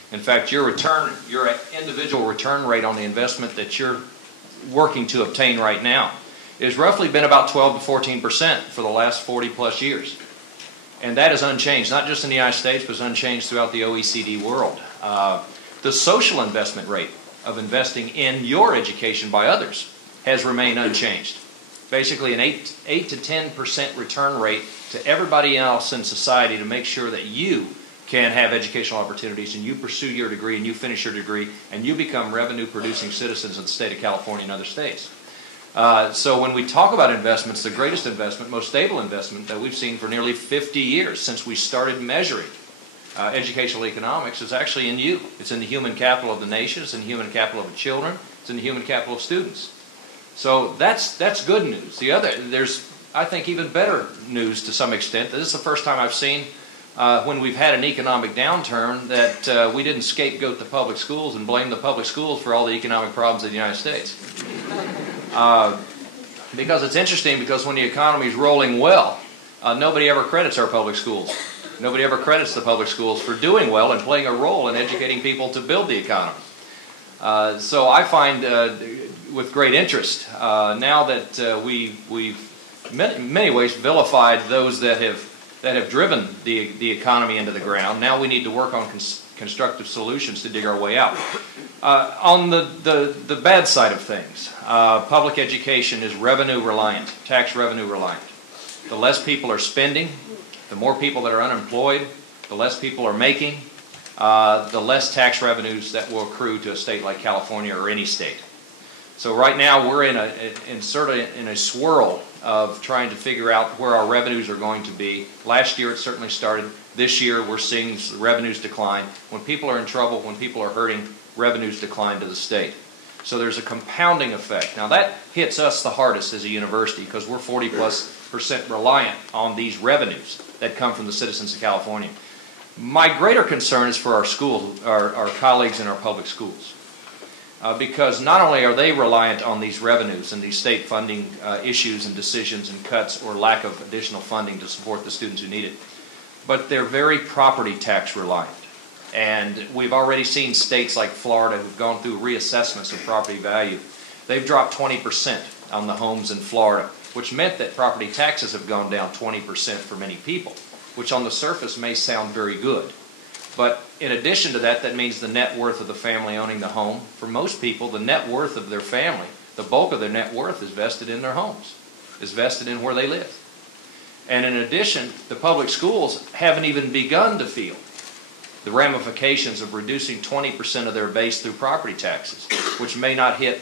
In fact, your individual return rate on the investment that you're working to obtain right now has roughly been about 12 to 14% for the last 40 plus years. And that is unchanged, not just in the United States, but it's unchanged throughout the OECD world. The social investment rate of investing in your education by others has remained unchanged. Basically an 8 to 10% return rate to everybody else in society to make sure that you can have educational opportunities and you pursue your degree and you finish your degree and you become revenue-producing citizens in the state of California and other states. So when we talk about investments, the greatest investment, most stable investment that we've seen for nearly 50 years since we started measuring educational economics is actually in you. It's in the human capital of the nation, it's in the human capital of the children, it's in the human capital of students. So that's good news. There's, I think, even better news to some extent. This is the first time I've seen when we've had an economic downturn that we didn't scapegoat the public schools and blame the public schools for all the economic problems in the United States. Because it's interesting, because when the economy is rolling well, nobody ever credits our public schools. Nobody ever credits the public schools for doing well and playing a role in educating people to build the economy. So I find with great interest now that we've in many ways vilified those that have driven the economy into the ground. Now we need to work on constructive solutions to dig our way out. On the bad side of things, public education is revenue reliant, tax revenue reliant. The less people are spending, the more people that are unemployed, the less people are making, the less tax revenues that will accrue to a state like California or any state. So right now we're in a swirl of trying to figure out where our revenues are going to be. Last year it certainly started. This year we're seeing revenues decline. When people are in trouble, when people are hurting, revenues decline to the state. So there's a compounding effect. Now that hits us the hardest as a university because we're 40+% reliant on these revenues that come from the citizens of California. My greater concern is for our schools, our colleagues in our public schools. Because not only are they reliant on these revenues and these state funding issues and decisions and cuts or lack of additional funding to support the students who need it, but they're very property tax reliant. And we've already seen states like Florida who've gone through reassessments of property value. They've dropped 20% on the homes in Florida, which meant that property taxes have gone down 20% for many people, which on the surface may sound very good. But in addition to that, that means the net worth of the family owning the home. For most people, the net worth of their family the bulk of their net worth is vested in their homes, is vested in where they live. And in addition, the public schools haven't even begun to feel the ramifications of reducing 20% of their base through property taxes, which may not hit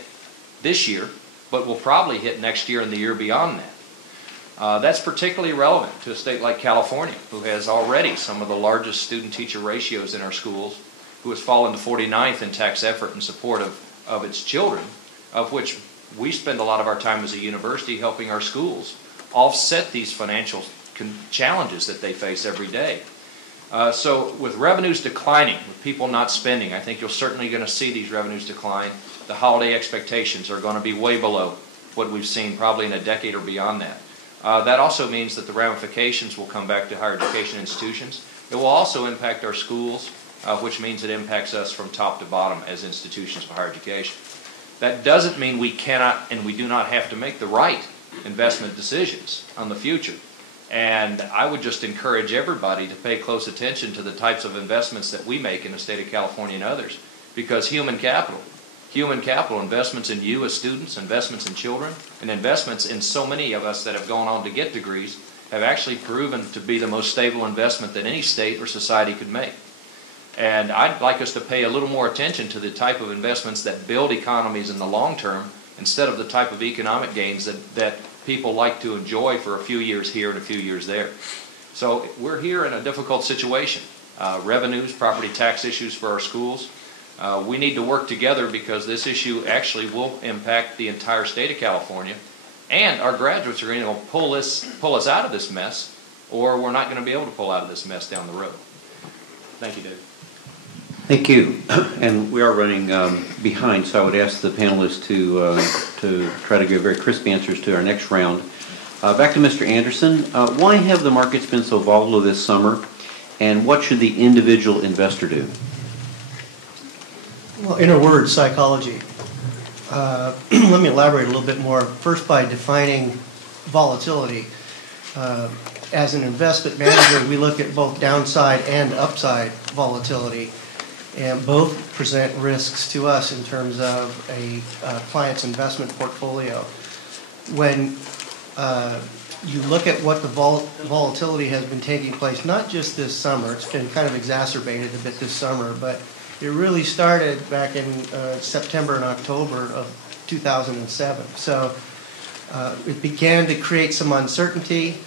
this year, but will probably hit next year and the year beyond that. That's particularly relevant to a state like California, who has already some of the largest student-teacher ratios in our schools, who has fallen to 49th in tax effort in support of its children, of which we spend a lot of our time as a university helping our schools offset these financial challenges that they face every day. So with revenues declining, with people not spending, I think you're certainly going to see these revenues decline. The holiday expectations are going to be way below what we've seen probably in a decade or beyond that. That also means that the ramifications will come back to higher education institutions. It will also impact our schools, which means it impacts us from top to bottom as institutions of higher education. That doesn't mean we cannot and we do not have to make the right investment decisions on the future. And I would just encourage everybody to pay close attention to the types of investments that we make in the state of California and others, because human capital, investments in you as students, investments in children, and investments in so many of us that have gone on to get degrees have actually proven to be the most stable investment that any state or society could make. And I'd like us to pay a little more attention to the type of investments that build economies in the long term instead of the type of economic gains that people like to enjoy for a few years here and a few years there. So we're here in a difficult situation. Revenues, property tax issues for our schools. We need to work together because this issue actually will impact the entire state of California, and our graduates are going to pull us out of this mess, or we're not going to be able to pull out of this mess down the road. Thank you, David. Thank you. And we are running behind, so I would ask the panelists to try to give very crisp answers to our next round. Back to Mr. Anderson. Why have the markets been so volatile this summer, and what should the individual investor do? Well, in a word, psychology. Let me elaborate a little bit more. First, by defining volatility. As an investment manager, we look at both downside and upside volatility, and both present risks to us in terms of a client's investment portfolio. When you look at what the volatility has been taking place, not just this summer, it's been kind of exacerbated a bit this summer, but it really started back in September and October of 2007. So it began to create some uncertainty,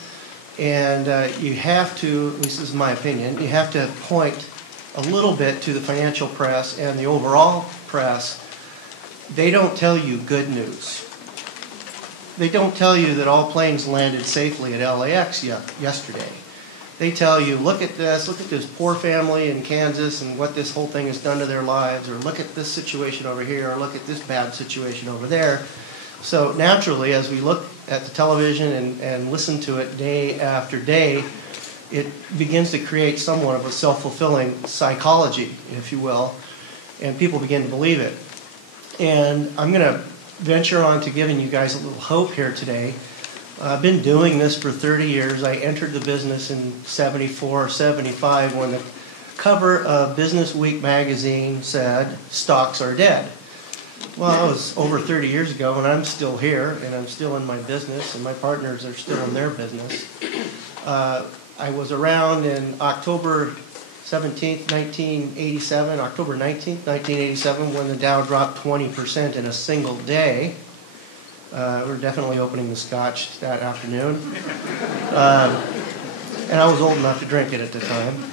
and you have to, at least this is my opinion, you have to point a little bit to the financial press and the overall press. They don't tell you good news. They don't tell you that all planes landed safely at LAX yesterday. They tell you, look at this poor family in Kansas and what this whole thing has done to their lives, or look at this situation over here, or look at this bad situation over there. So naturally, as we look at the television and listen to it day after day, it begins to create somewhat of a self-fulfilling psychology, if you will, and people begin to believe it. And I'm going to venture on to giving you guys a little hope here today. I've been doing this for 30 years. I entered the business in 74, 75 when the cover of Business Week magazine said, "Stocks are dead." Well, that was over 30 years ago, and I'm still here, and I'm still in my business, and my partners are still in their business. I was around in October 17th, 1987, October 19th, 1987, when the Dow dropped 20% in a single day. We're definitely opening the scotch that afternoon. And I was old enough to drink it at the time.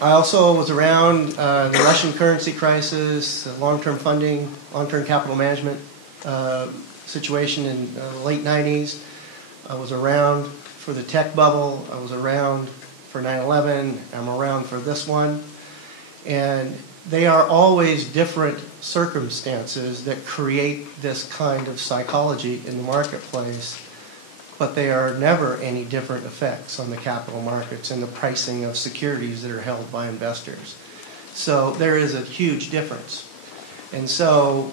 I also was around the Russian currency crisis, the long-term funding, long-term capital management situation in the late 90s. I was around for the tech bubble. I was around for 9/11. I'm around for this one. And they are always different circumstances that create this kind of psychology in the marketplace, but they are never any different effects on the capital markets and the pricing of securities that are held by investors. So there is a huge difference. And so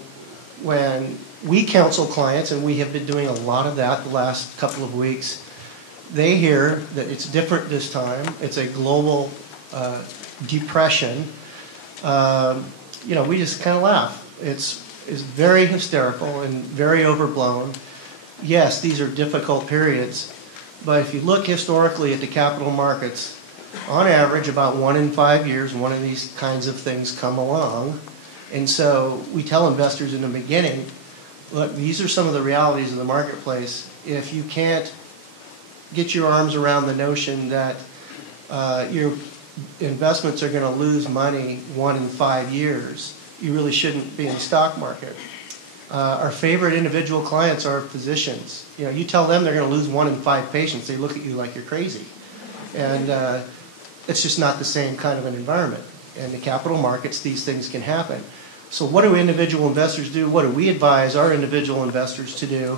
when we counsel clients, and we have been doing a lot of that the last couple of weeks, they hear that it's different this time. It's a global depression. We just kind of laugh. is very hysterical and very overblown. Yes, these are difficult periods, but if you look historically at the capital markets, on average, about 1 in 5 years, one of these kinds of things come along. And so we tell investors in the beginning, look, these are some of the realities of the marketplace. If you can't get your arms around the notion that your investments are going to lose money 1 in 5 years, you really shouldn't be in the stock market. Our favorite individual clients are physicians. You know, you tell them they're going to lose 1 in 5 patients, they look at you like you're crazy. And it's just not the same kind of an environment. In the capital markets, these things can happen. So what do individual investors do? What do we advise our individual investors to do?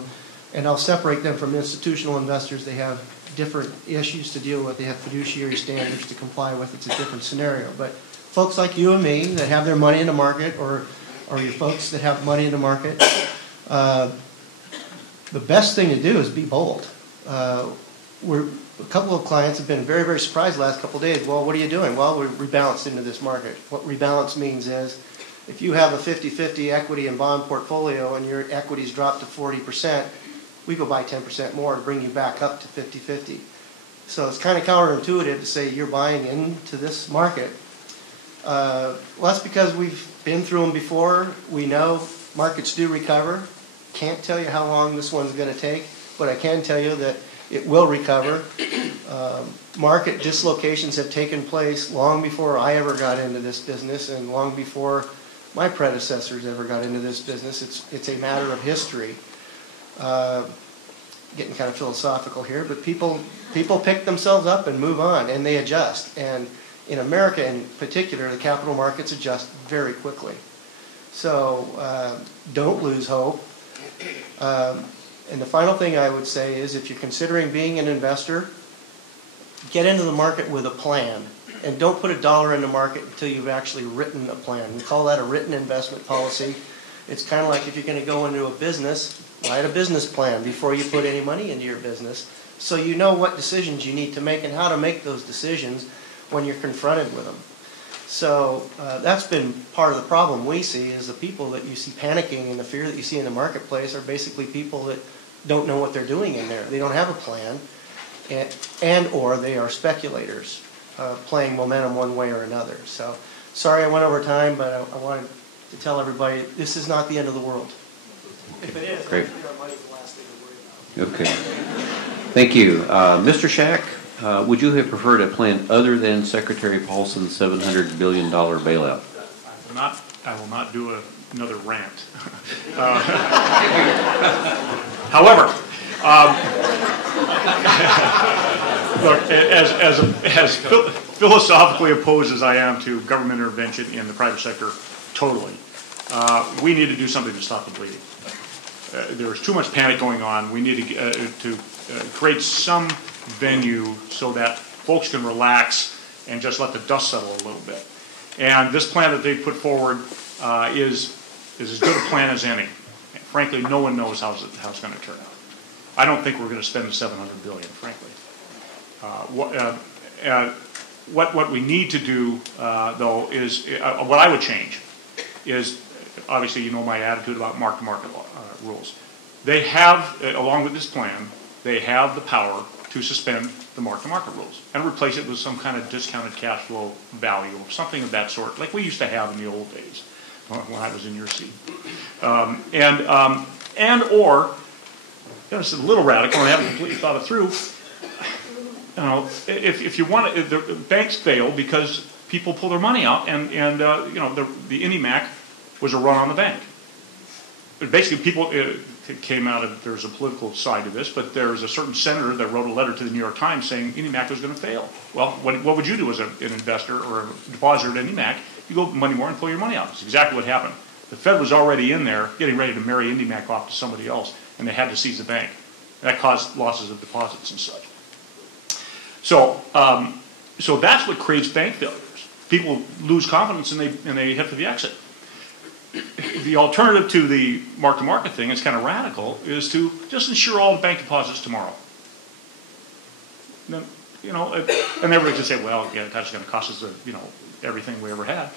And I'll separate them from institutional investors. They have different issues to deal with. They have fiduciary standards to comply with. It's a different scenario. But folks like you and me that have their money in the market, or your folks that have money in the market, the best thing to do is be bold. A couple of clients have been very, very surprised the last couple of days. Well, what are you doing? Well, we're rebalanced into this market. What rebalance means is if you have a 50-50 equity and bond portfolio and your equities drop to 40%, we go buy 10% more to bring you back up to 50-50. So it's kind of counterintuitive to say you're buying into this market. Well, that's because we've been through them before. We know markets do recover. Can't tell you how long this one's going to take, but I can tell you that it will recover. Market dislocations have taken place long before I ever got into this business and long before my predecessors ever got into this business. It's a matter of history. Getting kind of philosophical here, but people pick themselves up and move on, and they adjust. And in America in particular, the capital markets adjust very quickly. So don't lose hope. And the final thing I would say is if you're considering being an investor, get into the market with a plan. And don't put $1 in the market until you've actually written a plan. We call that a written investment policy. It's kind of like if you're going to go into a business, write a business plan before you put any money into your business, so you know what decisions you need to make and how to make those decisions when you're confronted with them. So that's been part of the problem we see, is the people that you see panicking and the fear that you see in the marketplace are basically people that don't know what they're doing in there. They don't have a plan, and or they are speculators playing momentum one way or another. So sorry I went over time, but I wanted to tell everybody this is not the end of the world. If it is, great. our money's the last thing to worry about. Okay. Thank you. Mr. Shack, would you have preferred a plan other than Secretary Paulson's $700 billion bailout? I will not do another rant. However, look, as philosophically opposed as I am to government intervention in the private sector, totally, we need to do something to stop the bleeding. There's too much panic going on. We need to create some venue so that folks can relax and just let the dust settle a little bit. And this plan that they put forward is as good a plan as any. And frankly, no one knows how it's going to turn out. I don't think we're going to spend the $700 billion, frankly. What we need to do, though, is what I would change is, obviously, you know my attitude about mark-to-market rules. They have, along with this plan, they have the power to suspend the mark-to-market rules and replace it with some kind of discounted cash flow value or something of that sort, like we used to have in the old days when I was in your seat. And or, it's a little radical, and I haven't completely thought it through. You know, if you want to, the banks fail because people pull their money out, and you know, the IndyMac was a run on the bank. But basically, people it came out of, there's a political side to this, but there's a certain senator that wrote a letter to the New York Times saying IndyMac was going to fail. Well, what would you do as an investor or a depositor at IndyMac? You go money more and pull your money out. It's exactly what happened. The Fed was already in there getting ready to marry IndyMac off to somebody else, and they had to seize the bank. That caused losses of deposits and such. So, so that's what creates bank failures. People lose confidence and they head for the exit. The alternative to the mark-to-market thing, it's kind of radical, is to just insure all the bank deposits tomorrow. Then, you know, and everybody can say, well, yeah, that's going to cost us, you know, everything we ever had.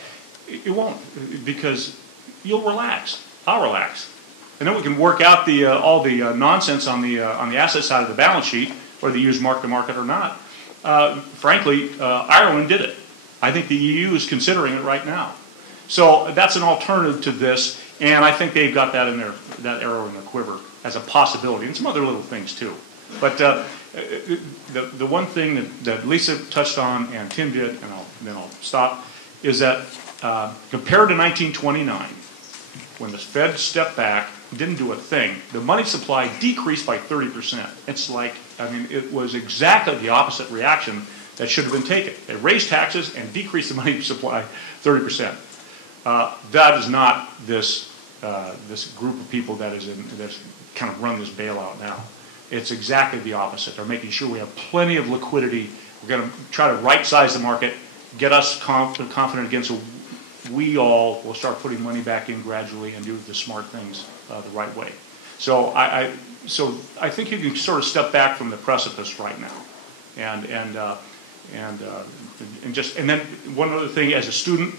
It won't, because you'll relax. I'll relax. And then we can work out all the nonsense on the asset side of the balance sheet, whether you use mark to market or not. Frankly, Ireland did it. I think the EU is considering it right now. So that's an alternative to this, and I think they've got that in that arrow in the quiver as a possibility, and some other little things too. But the one thing that Lisa touched on and Tim did, and then I'll stop, is that compared to 1929, when the Fed stepped back, didn't do a thing, the money supply decreased by 30%. It's like, it was exactly the opposite reaction that should have been taken. They raised taxes and decreased the money supply 30%. That is not this group of people that's kind of run this bailout now. It's exactly the opposite. They're making sure we have plenty of liquidity. We're going to try to right-size the market, get us confident again, so we all will start putting money back in gradually and do the smart things the right way. So I think you can sort of step back from the precipice right now, and then one other thing, as a student,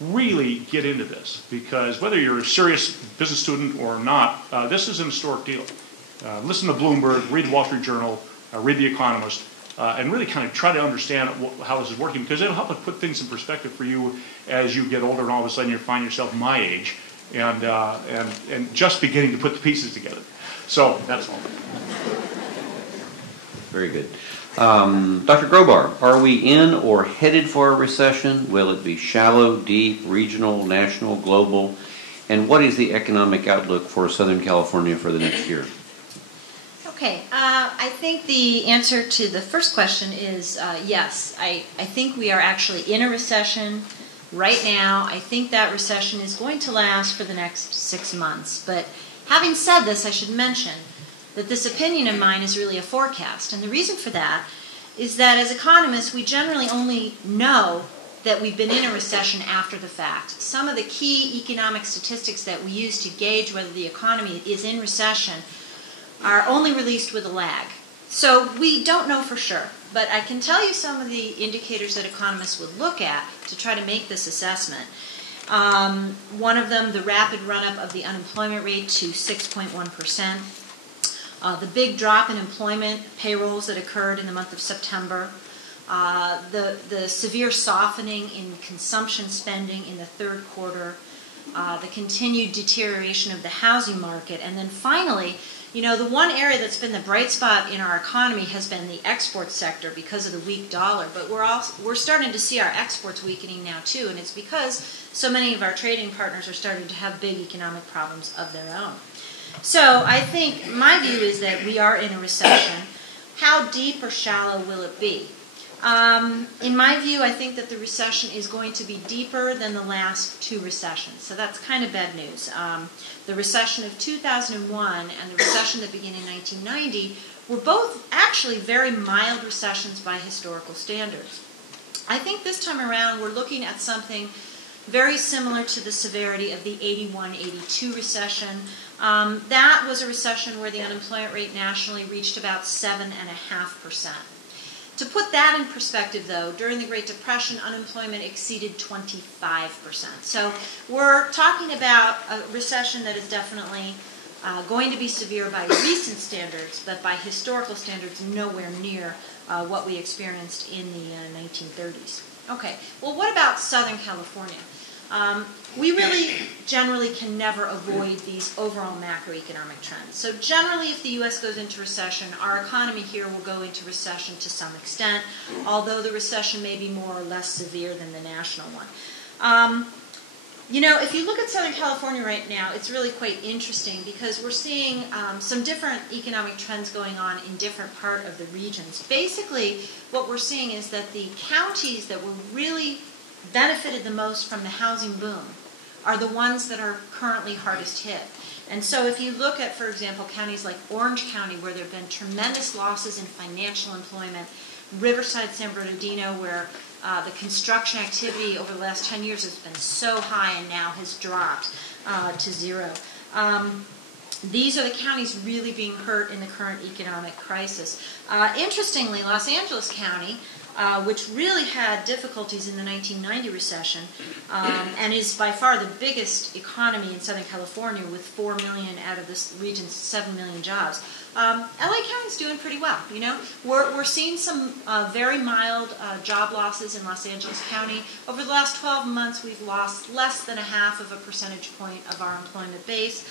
really get into this, because whether you're a serious business student or not, this is an historic deal. Listen to Bloomberg, read the Wall Street Journal, read The Economist, and really kind of try to understand how this is working, because it'll help put things in perspective for you as you get older and all of a sudden you find yourself my age and just beginning to put the pieces together. So that's all. Very good. Dr. Grobar, are we in or headed for a recession? Will it be shallow, deep, regional, national, global? And what is the economic outlook for Southern California for the next year? Okay, I think the answer to the first question is yes. I think we are actually in a recession right now. I think that recession is going to last for the next 6 months. But having said this, I should mention that this opinion of mine is really a forecast. And the reason for that is that as economists, we generally only know that we've been in a recession after the fact. Some of the key economic statistics that we use to gauge whether the economy is in recession are only released with a lag. So we don't know for sure. But I can tell you some of the indicators that economists would look at to try to make this assessment. One of them, the rapid run-up of the unemployment rate to 6.1%. The big drop in employment payrolls that occurred in the month of September, the severe softening in consumption spending in the third quarter, the continued deterioration of the housing market, and then finally, the one area that's been the bright spot in our economy has been the export sector because of the weak dollar, but we're starting to see our exports weakening now too, and it's because so many of our trading partners are starting to have big economic problems of their own. So I think my view is that we are in a recession. How deep or shallow will it be? In my view, I think that the recession is going to be deeper than the last 2 recessions. So that's kind of bad news. The recession of 2001 and the recession that began in 1990 were both actually very mild recessions by historical standards. I think this time around we're looking at something very similar to the severity of the 81-82 recession. That was a recession where the unemployment rate nationally reached about 7.5%. To put that in perspective, though, during the Great Depression, unemployment exceeded 25%. So we're talking about a recession that is definitely going to be severe by recent standards, but by historical standards, nowhere near what we experienced in the 1930s. Okay, well, what about Southern California? We really generally can never avoid these overall macroeconomic trends. So generally, if the U.S. goes into recession, our economy here will go into recession to some extent, although the recession may be more or less severe than the national one. If you look at Southern California right now, it's really quite interesting because we're seeing some different economic trends going on in different part of the regions. Basically, what we're seeing is that the counties that were really benefited the most from the housing boom are the ones that are currently hardest hit. And so if you look at, for example, counties like Orange County, where there have been tremendous losses in financial employment, Riverside, San Bernardino, where the construction activity over the last 10 years has been so high and now has dropped to zero. These are the counties really being hurt in the current economic crisis. Interestingly, Los Angeles County which really had difficulties in the 1990 recession, and is by far the biggest economy in Southern California with 4 million out of this region's 7 million jobs. LA County's doing pretty well. You know, we're seeing some very mild job losses in Los Angeles County. Over the last 12 months, we've lost less than 0.5 percentage point of our employment base.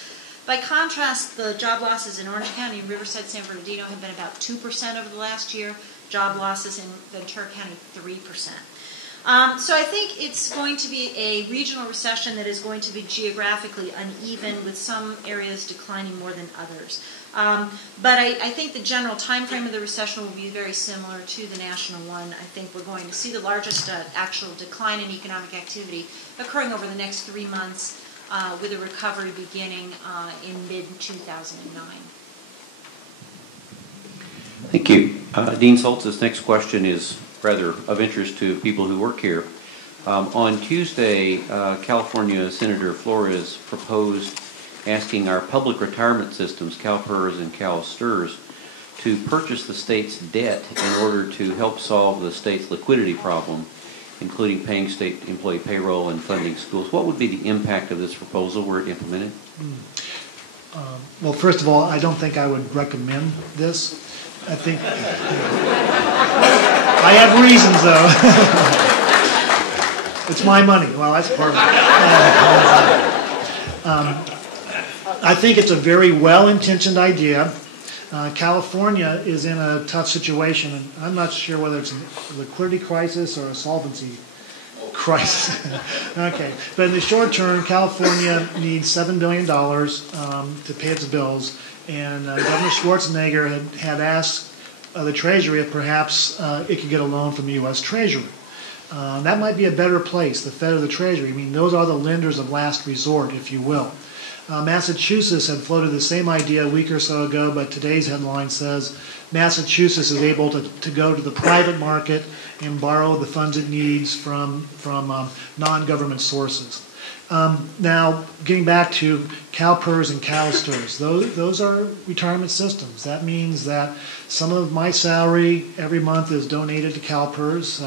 By contrast, the job losses in Orange County and Riverside, San Bernardino have been about 2% over the last year. Job losses in Ventura County, 3%. So I think it's going to be a regional recession that is going to be geographically uneven, with some areas declining more than others. But I think the general time frame of the recession will be very similar to the national one. I think we're going to see the largest actual decline in economic activity occurring over the next 3 months, with a recovery beginning in mid-2009. Thank you. Dean Schultz, this next question is rather of interest to people who work here. On Tuesday, California Senator Flores proposed asking our public retirement systems, CalPERS and CalSTRS, to purchase the state's debt in order to help solve the state's liquidity problem, including paying state employee payroll and funding schools. What would be the impact of this proposal were it implemented? Well, first of all, I don't think I would recommend this. I think I have reasons, though. It's my money. Well, that's part of it. I think it's a very well-intentioned idea. California is in a tough situation, and I'm not sure whether it's a liquidity crisis or a solvency crisis. Okay, but in the short term, California needs $7 billion to pay its bills, and Governor Schwarzenegger had asked the Treasury if perhaps it could get a loan from the U.S. Treasury. That might be a better place, the Fed or the Treasury. I mean, those are the lenders of last resort, if you will. Massachusetts had floated the same idea a week or so ago, but today's headline says Massachusetts is able to go to the private market and borrow the funds it needs from non-government sources. Now, getting back to CalPERS and CalSTRS, those are retirement systems. That means that some of my salary every month is donated to CalPERS.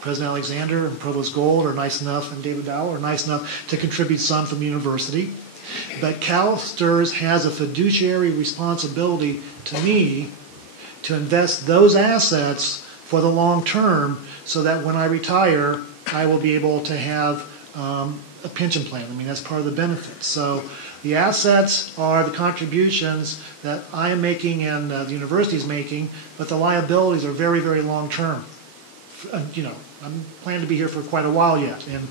President Alexander and Provost Gold are nice enough, and David Dow are nice enough to contribute some from the university. But CalSTRS has a fiduciary responsibility to me to invest those assets for the long term so that when I retire, I will be able to have a pension plan. I mean, that's part of the benefit. So the assets are the contributions that I am making and the university is making, but the liabilities are very, very long term. You know, I'm planning to be here for quite a while yet, and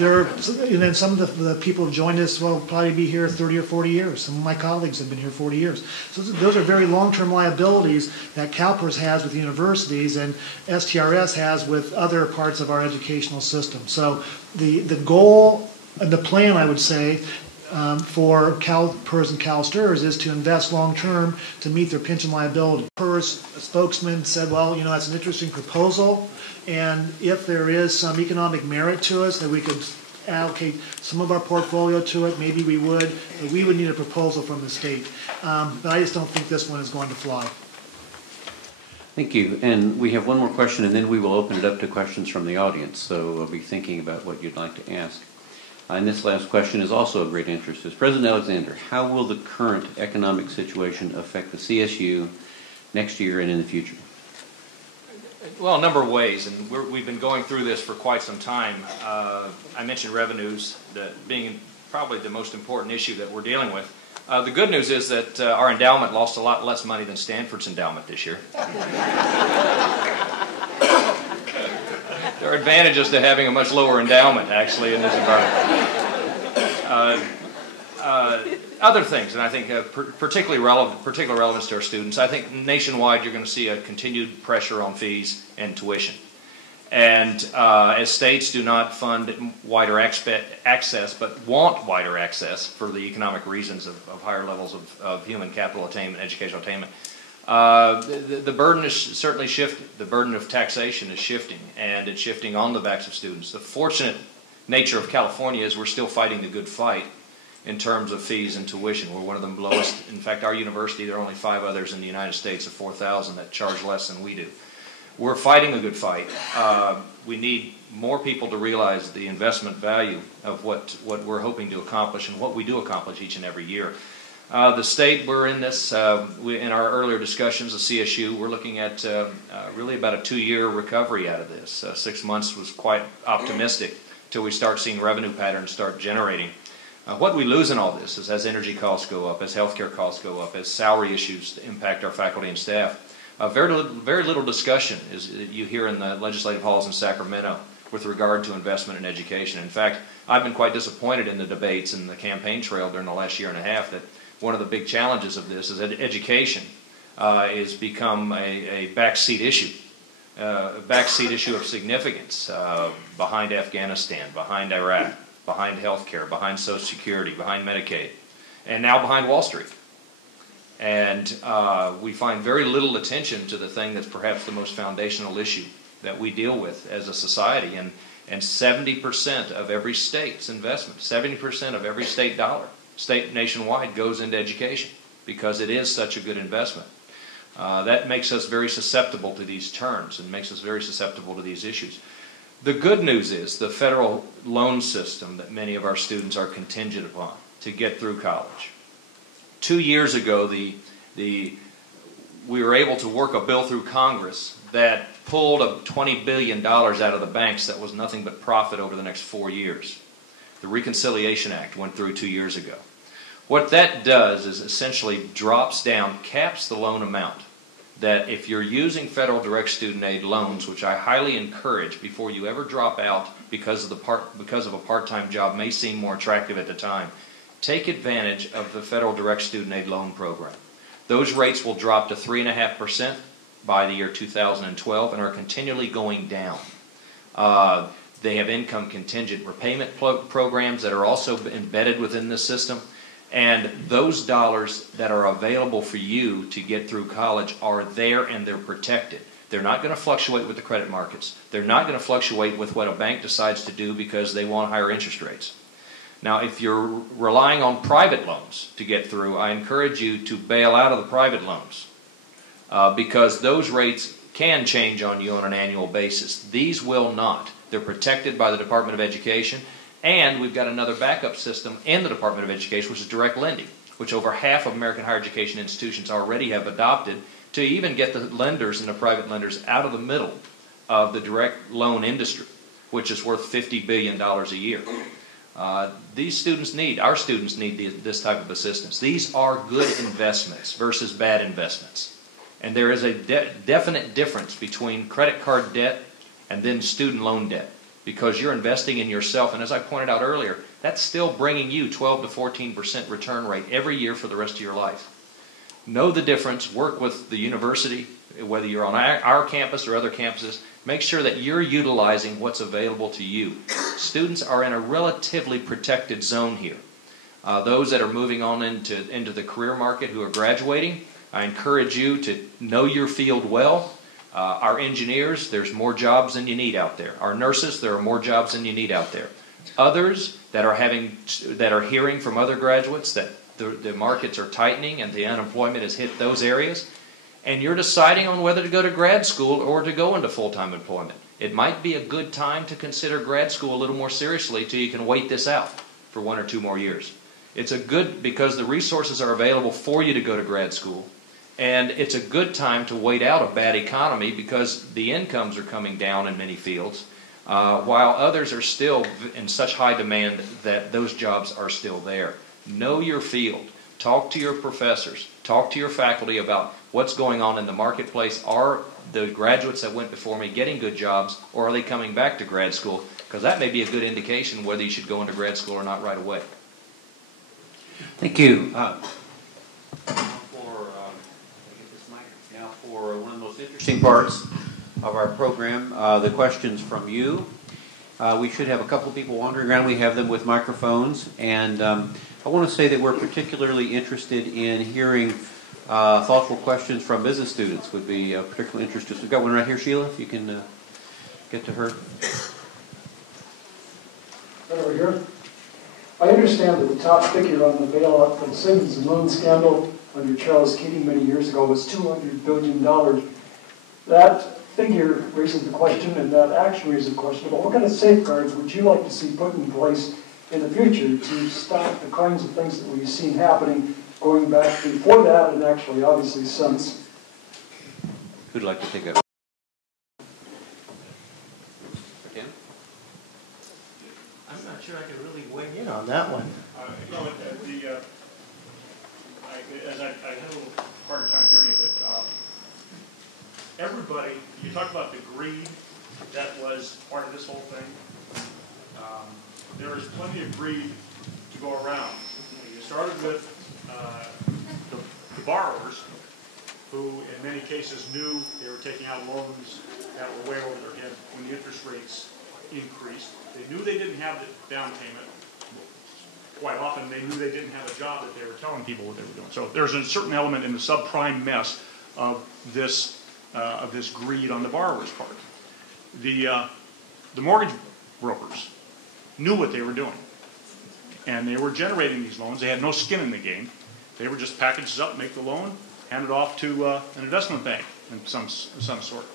then some of the people who have joined us will probably be here 30 or 40 years. Some of my colleagues have been here 40 years. So those are very long-term liabilities that CalPERS has with universities and STRS has with other parts of our educational system. So the goal and the plan, I would say, for CalPERS and CalSTRS is to invest long-term to meet their pension liability. PERS spokesman said, well, you know, that's an interesting proposal, and if there is some economic merit to us that we could allocate some of our portfolio to it, maybe we would, but we would need a proposal from the state. But I just don't think this one is going to fly. Thank you. And we have one more question, and then we will open it up to questions from the audience. So I'll be thinking about what you'd like to ask. And this last question is also of great interest. Is President Alexander, how will the current economic situation affect the CSU next year and in the future? Well, a number of ways, and we've been going through this for quite some time. I mentioned revenues that being probably the most important issue that we're dealing with. The good news is that our endowment lost a lot less money than Stanford's endowment this year. There are advantages to having a much lower endowment, actually, in this environment. Other things, and I think particular relevance to our students, I think nationwide you're going to see a continued pressure on fees and tuition. And as states do not fund wider access, but want wider access for the economic reasons of higher levels of human capital attainment, educational attainment, the burden is certainly shifting. The burden of taxation is shifting, and it's shifting on the backs of students. The fortunate nature of California is we're still fighting the good fight in terms of fees and tuition. We're one of the lowest. In fact, our university, there are only 5 others in the United States of 4,000 that charge less than we do. we're fighting a good fight. We need more people to realize the investment value of what we're hoping to accomplish and what we do accomplish each and every year. The state, we're in this, in our earlier discussions, the CSU, we're looking at really about a 2-year recovery out of this. 6 months was quite optimistic till we start seeing revenue patterns start generating. What we lose in all this is as energy costs go up, as healthcare costs go up, as salary issues impact our faculty and staff. Very little discussion is you hear in the legislative halls in Sacramento with regard to investment in education. In fact, I've been quite disappointed in the debates and the campaign trail during the last year and a half that one of the big challenges of this is that education has become a backseat issue, a backseat issue of significance behind Afghanistan, behind Iraq, behind healthcare, behind Social Security, behind Medicaid, and now behind Wall Street. And we find very little attention to the thing that's perhaps the most foundational issue that we deal with as a society. And 70% of every state's investment, 70% of every state dollar, state nationwide, goes into education because it is such a good investment. That makes us very susceptible to these terms and makes us very susceptible to these issues. The good news is the federal loan system that many of our students are contingent upon to get through college. 2 years ago, we were able to work a bill through Congress that pulled $20 billion out of the banks that was nothing but profit over the next 4 years. The Reconciliation Act went through 2 years ago. What that does is essentially drops down, caps the loan amount, that if you're using federal direct student aid loans, which I highly encourage before you ever drop out because of a part-time job may seem more attractive at the time, take advantage of the federal direct student aid loan program. Those rates will drop to 3.5% by the year 2012 and are continually going down. They have income contingent repayment programs that are also embedded within this system. And those dollars that are available for you to get through college are there and they're protected. They're not going to fluctuate with the credit markets. They're not going to fluctuate with what a bank decides to do because they want higher interest rates. Now, if you're relying on private loans to get through, I encourage you to bail out of the private loans because those rates can change on you on an annual basis. These will not. They're protected by the Department of Education. And we've got another backup system in the Department of Education, which is direct lending, which over half of American higher education institutions already have adopted to even get the lenders and the private lenders out of the middle of the direct loan industry, which is worth $50 billion a year. Our students need this type of assistance. These are good investments versus bad investments. And there is a definite difference between credit card debt and then student loan debt, because you're investing in yourself. And as I pointed out earlier, that's still bringing you 12 to 14% return rate every year for the rest of your life. Know the difference. Work with the university, whether you're on our campus or other campuses. Make sure that you're utilizing what's available to you. Students are in a relatively protected zone here. Those that are moving on into the career market who are graduating, I encourage you to know your field well. Our engineers, there's more jobs than you need out there. Our nurses, there are more jobs than you need out there. Others that are hearing from other graduates that the markets are tightening and the unemployment has hit those areas, and you're deciding on whether to go to grad school or to go into full-time employment. It might be a good time to consider grad school a little more seriously till you can wait this out for 1 or 2 more years. It's because the resources are available for you to go to grad school. And it's a good time to wait out a bad economy because the incomes are coming down in many fields, while others are still in such high demand that those jobs are still there. Know your field. Talk to your professors. Talk to your faculty about what's going on in the marketplace. Are the graduates that went before me getting good jobs, or are they coming back to grad school? Because that may be a good indication whether you should go into grad school or not right away. Thank you. For one of the most interesting parts of our program, the questions from you. We should have a couple of people wandering around. We have them with microphones. And I want to say that we're particularly interested in hearing thoughtful questions from business students. Would be particularly interested. We've got one right here, Sheila, if you can get to her. Right over here. I understand that the top figure on the bailout for the Simmons and loan scandal under Charles Keating many years ago was $200 billion. That figure raises the question, and that action raises the question about what kind of safeguards would you like to see put in place in the future to stop the kinds of things that we've seen happening going back before that and actually obviously since. Who'd like to take that? Tim? I'm not sure I can really weigh in on that one. As I had a little hard time hearing it, but everybody, you talk about the greed that was part of this whole thing. There is plenty of greed to go around. You started with the borrowers, who in many cases knew they were taking out loans that were way over their head when the interest rates increased. They knew they didn't have the down payment. Quite often they knew they didn't have a job that they were telling people what they were doing. So there's a certain element in the subprime mess of this greed on the borrower's part. The mortgage brokers knew what they were doing, and they were generating these loans. They had no skin in the game. They were just packaged up, make the loan, hand it off to an investment bank in some sort,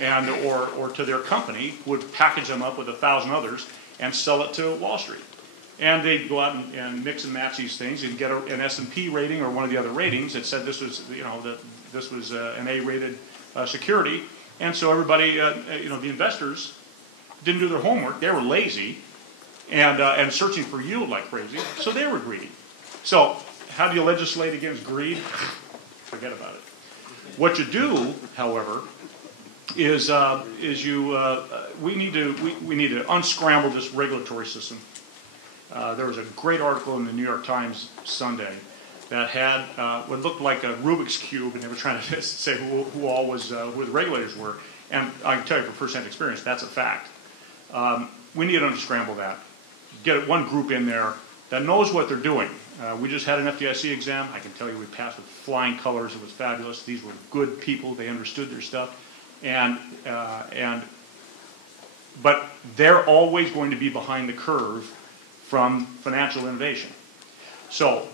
and or to their company, who would package them up with 1,000 others and sell it to Wall Street. And they'd go out and mix and match these things and get an S&P rating or one of the other ratings that said this was, this was an A-rated security. And so everybody, the investors didn't do their homework. They were lazy and searching for yield like crazy. So they were greedy. So how do you legislate against greed? Forget about it. What you do, however, is we need to unscramble this regulatory system. There was a great article in the New York Times Sunday that had what looked like a Rubik's Cube, and they were trying to say who the regulators were. And I can tell you from first-hand experience, that's a fact. We need to unscramble that. Get one group in there that knows what they're doing. We just had an FDIC exam. I can tell you we passed with flying colors. It was fabulous. These were good people. They understood their stuff. But they're always going to be behind the curve from financial innovation. So,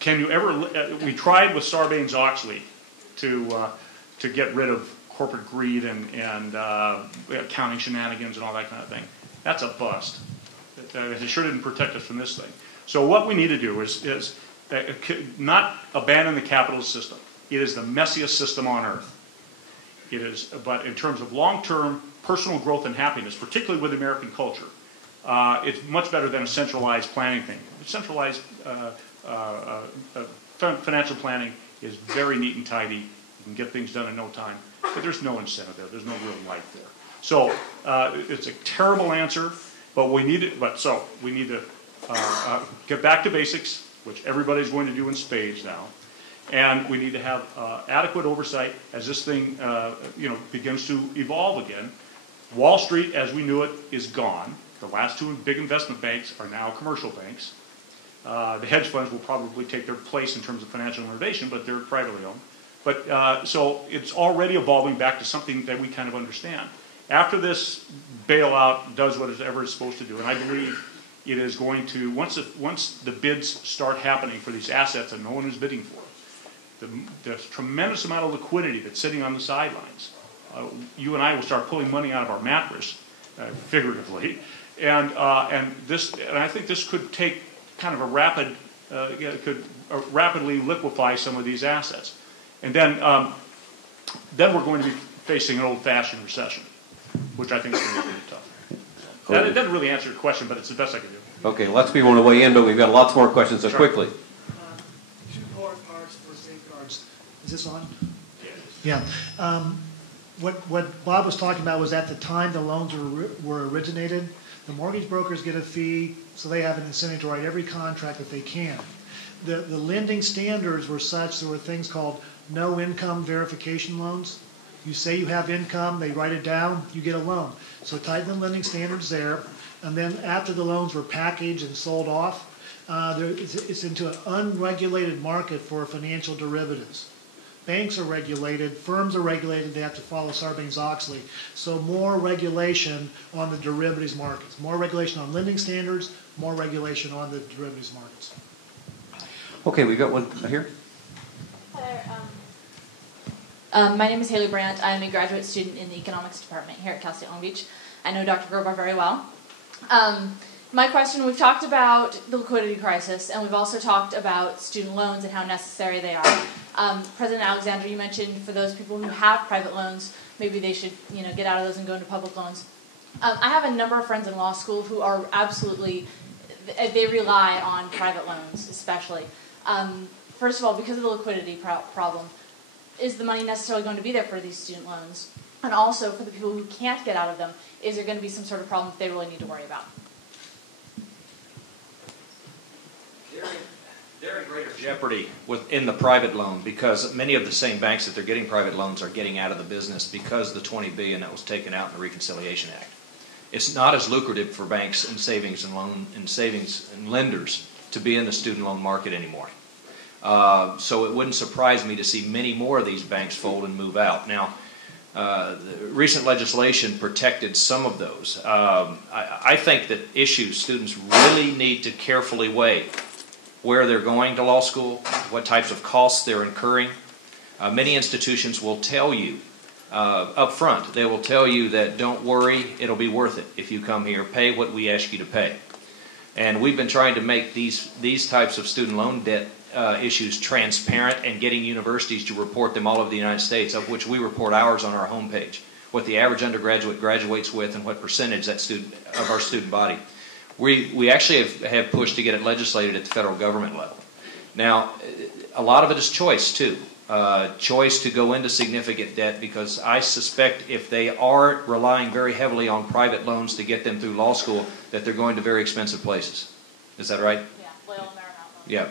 can you ever? We tried with Sarbanes-Oxley to get rid of corporate greed and accounting shenanigans and all that kind of thing. That's a bust. It sure didn't protect us from this thing. So what we need to do is not abandon the capitalist system. It is the messiest system on earth. It is, but in terms of long-term personal growth and happiness, particularly with American culture, it's much better than a centralized planning thing. Centralized financial planning is very neat and tidy. You can get things done in no time, but there's no incentive there. There's no real life there. So it's a terrible answer, but we need it. We need to get back to basics, which everybody's going to do in spades now, and we need to have adequate oversight as this thing begins to evolve again. Wall Street, as we knew it, is gone. The last two big investment banks are now commercial banks. The hedge funds will probably take their place in terms of financial innovation, but they're privately owned. But so it's already evolving back to something that we kind of understand. After this bailout does whatever it's supposed to do, and I believe it is going to, once the bids start happening for these assets that no one is bidding for, the tremendous amount of liquidity that's sitting on the sidelines, you and I will start pulling money out of our mattress, figuratively, and I think this could take kind of a rapid, rapidly liquefy some of these assets, and then we're going to be facing an old-fashioned recession, which I think is going to be pretty tough. That doesn't really answer your question, but it's the best I can do. Okay, lots of people want to weigh in, but we've got lots more questions, so quickly. Two parts for safeguards. Is this on? Yeah. What Bob was talking about was at the time the loans were originated, the mortgage brokers get a fee, so they have an incentive to write every contract that they can. The lending standards were such, there were things called no income verification loans. You say you have income, they write it down, you get a loan. So tighten the lending standards there, and then after the loans were packaged and sold off, it's into an unregulated market for financial derivatives. Banks are regulated, firms are regulated, they have to follow Sarbanes-Oxley. So more regulation on the derivatives markets. More regulation on lending standards, more regulation on the derivatives markets. Okay, we've got one here. My name is Haley Brandt. I'm a graduate student in the economics department here at Cal State Long Beach. I know Dr. Grobar very well. My question, we've talked about the liquidity crisis, and we've also talked about student loans and how necessary they are. President Alexander, you mentioned for those people who have private loans, maybe they should get out of those and go into public loans. I have a number of friends in law school who are absolutely, they rely on private loans especially. First of all, because of the liquidity problem, is the money necessarily going to be there for these student loans? And also, for the people who can't get out of them, is there going to be some sort of problem that they really need to worry about? They're in greater jeopardy within the private loan because many of the same banks that they're getting private loans are getting out of the business because of the $20 billion that was taken out in the Reconciliation Act. It's not as lucrative for banks and savings and lenders to be in the student loan market anymore. So it wouldn't surprise me to see many more of these banks fold and move out. Now, the recent legislation protected some of those. I think that students really need to carefully weigh where they're going to law school, what types of costs they're incurring. Many institutions will tell you up front, they will tell you that don't worry, it'll be worth it if you come here, pay what we ask you to pay. And we've been trying to make these types of student loan debt issues transparent and getting universities to report them all over the United States, of which we report ours on our homepage, what the average undergraduate graduates with and what percentage of our student body. We actually have pushed to get it legislated at the federal government level. Now, a lot of it is choice, too. Choice to go into significant debt, because I suspect if they are relying very heavily on private loans to get them through law school, that they're going to very expensive places. Is that right? Yeah, Loyola Marymount. Yeah.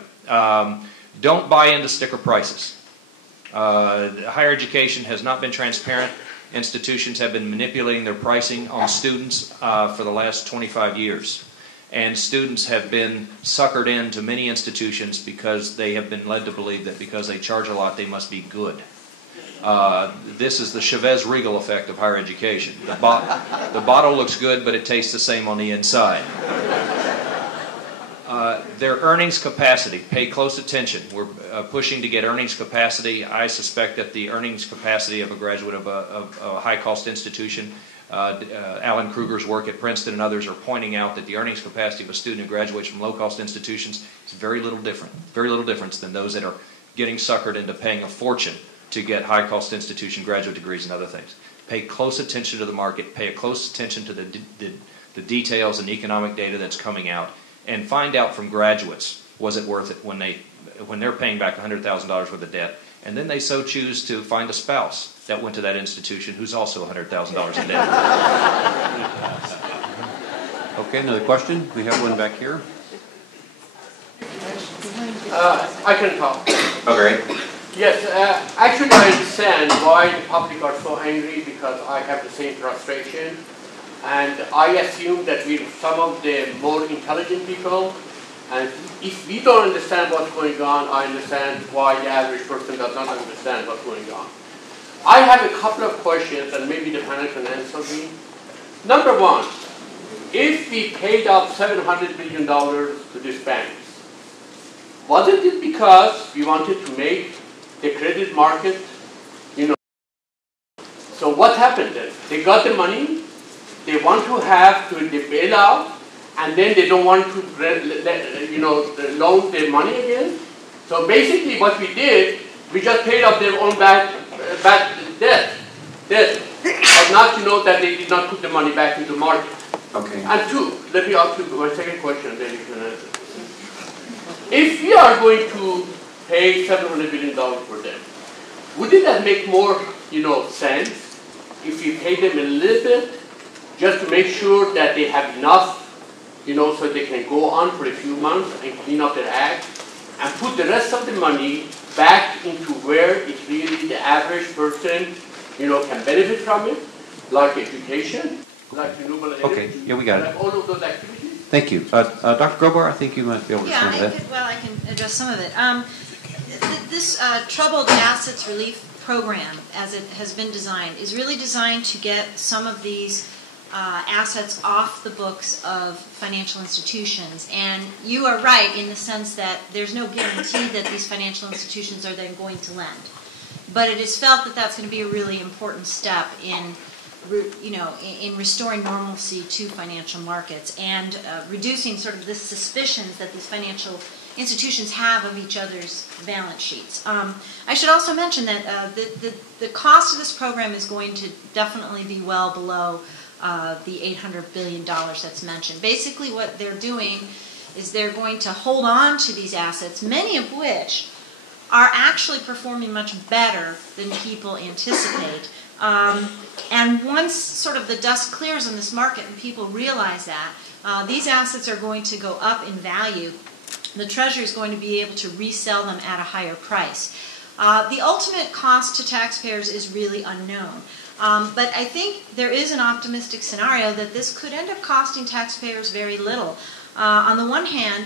Don't buy into sticker prices. Higher education has not been transparent. Institutions have been manipulating their pricing on students for the last 25 years. And students have been suckered into many institutions because they have been led to believe that because they charge a lot, they must be good. This is the Chavez Regal effect of higher education. The bottle looks good, but it tastes the same on the inside. Their earnings capacity, pay close attention. We're pushing to get earnings capacity. I suspect that the earnings capacity of a graduate of a high-cost institution, Alan Kruger's work at Princeton and others are pointing out that the earnings capacity of a student who graduates from low-cost institutions is very little difference than those that are getting suckered into paying a fortune to get high-cost institution graduate degrees and other things. Pay close attention to the market, pay close attention to the details and economic data that's coming out, and find out from graduates, was it worth it when they're paying back $100,000 worth of debt, and then they so choose to find a spouse that went to that institution who's also $100,000 in debt. Okay, another question? We have one back here. I can talk. Okay. Yes, actually I understand why the public are so angry, because I have the same frustration. And I assume that we're some of the more intelligent people, and if we don't understand what's going on, I understand why the average person does not understand what's going on. I have a couple of questions, and maybe the panel can answer me. Number one, if we paid up $700 billion to these banks, wasn't it because we wanted to make the credit market, So what happened then? They got the money, they want to have the bailout, and then they don't want to loan their money again. So basically what we did, we just paid off their own bad debt, but not to know that they did not put the money back into the market. Okay. And two, let me ask you my second question, then you can answer. If we are going to pay $700 billion for them, wouldn't that make more, sense if we pay them a little bit, just to make sure that they have enough, so they can go on for a few months and clean up their act, and put the rest of the money back into where it's really the average person, can benefit from it, like education, like renewable energy. Okay, yeah, we got it. Like all of those activities. Thank you. Dr. Grobar, I think you might be able to respond to that. I can address some of it. This troubled assets relief program, as it has been designed, is really designed to get some of these assets off the books of financial institutions. And you are right in the sense that there's no guarantee that these financial institutions are then going to lend. but it is felt that that's going to be a really important step in restoring normalcy to financial markets and reducing sort of the suspicions that these financial institutions have of each other's balance sheets. I should also mention that the cost of this program is going to definitely be well below the $800 billion that's mentioned. Basically what they're doing is they're going to hold on to these assets, many of which are actually performing much better than people anticipate. And once sort of the dust clears on this market and people realize that, these assets are going to go up in value. The Treasury is going to be able to resell them at a higher price. The ultimate cost to taxpayers is really unknown. But I think there is an optimistic scenario that this could end up costing taxpayers very little. On the one hand,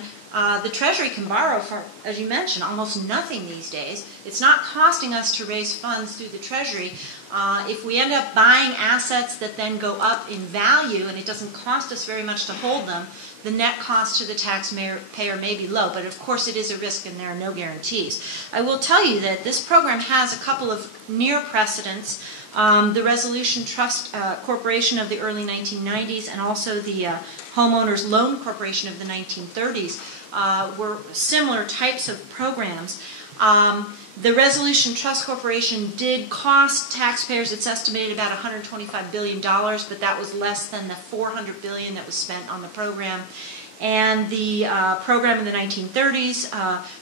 the Treasury can borrow for, as you mentioned, almost nothing these days. It's not costing us to raise funds through the Treasury. If we end up buying assets that then go up in value and it doesn't cost us very much to hold them, the net cost to the taxpayer may be low, but of course it is a risk and there are no guarantees. I will tell you that this program has a couple of near precedents. The Resolution Trust Corporation of the early 1990s and also the Homeowners Loan Corporation of the 1930s were similar types of programs. The Resolution Trust Corporation did cost taxpayers, it's estimated, about $125 billion, but that was less than the $400 billion that was spent on the program. And the program in the 1930s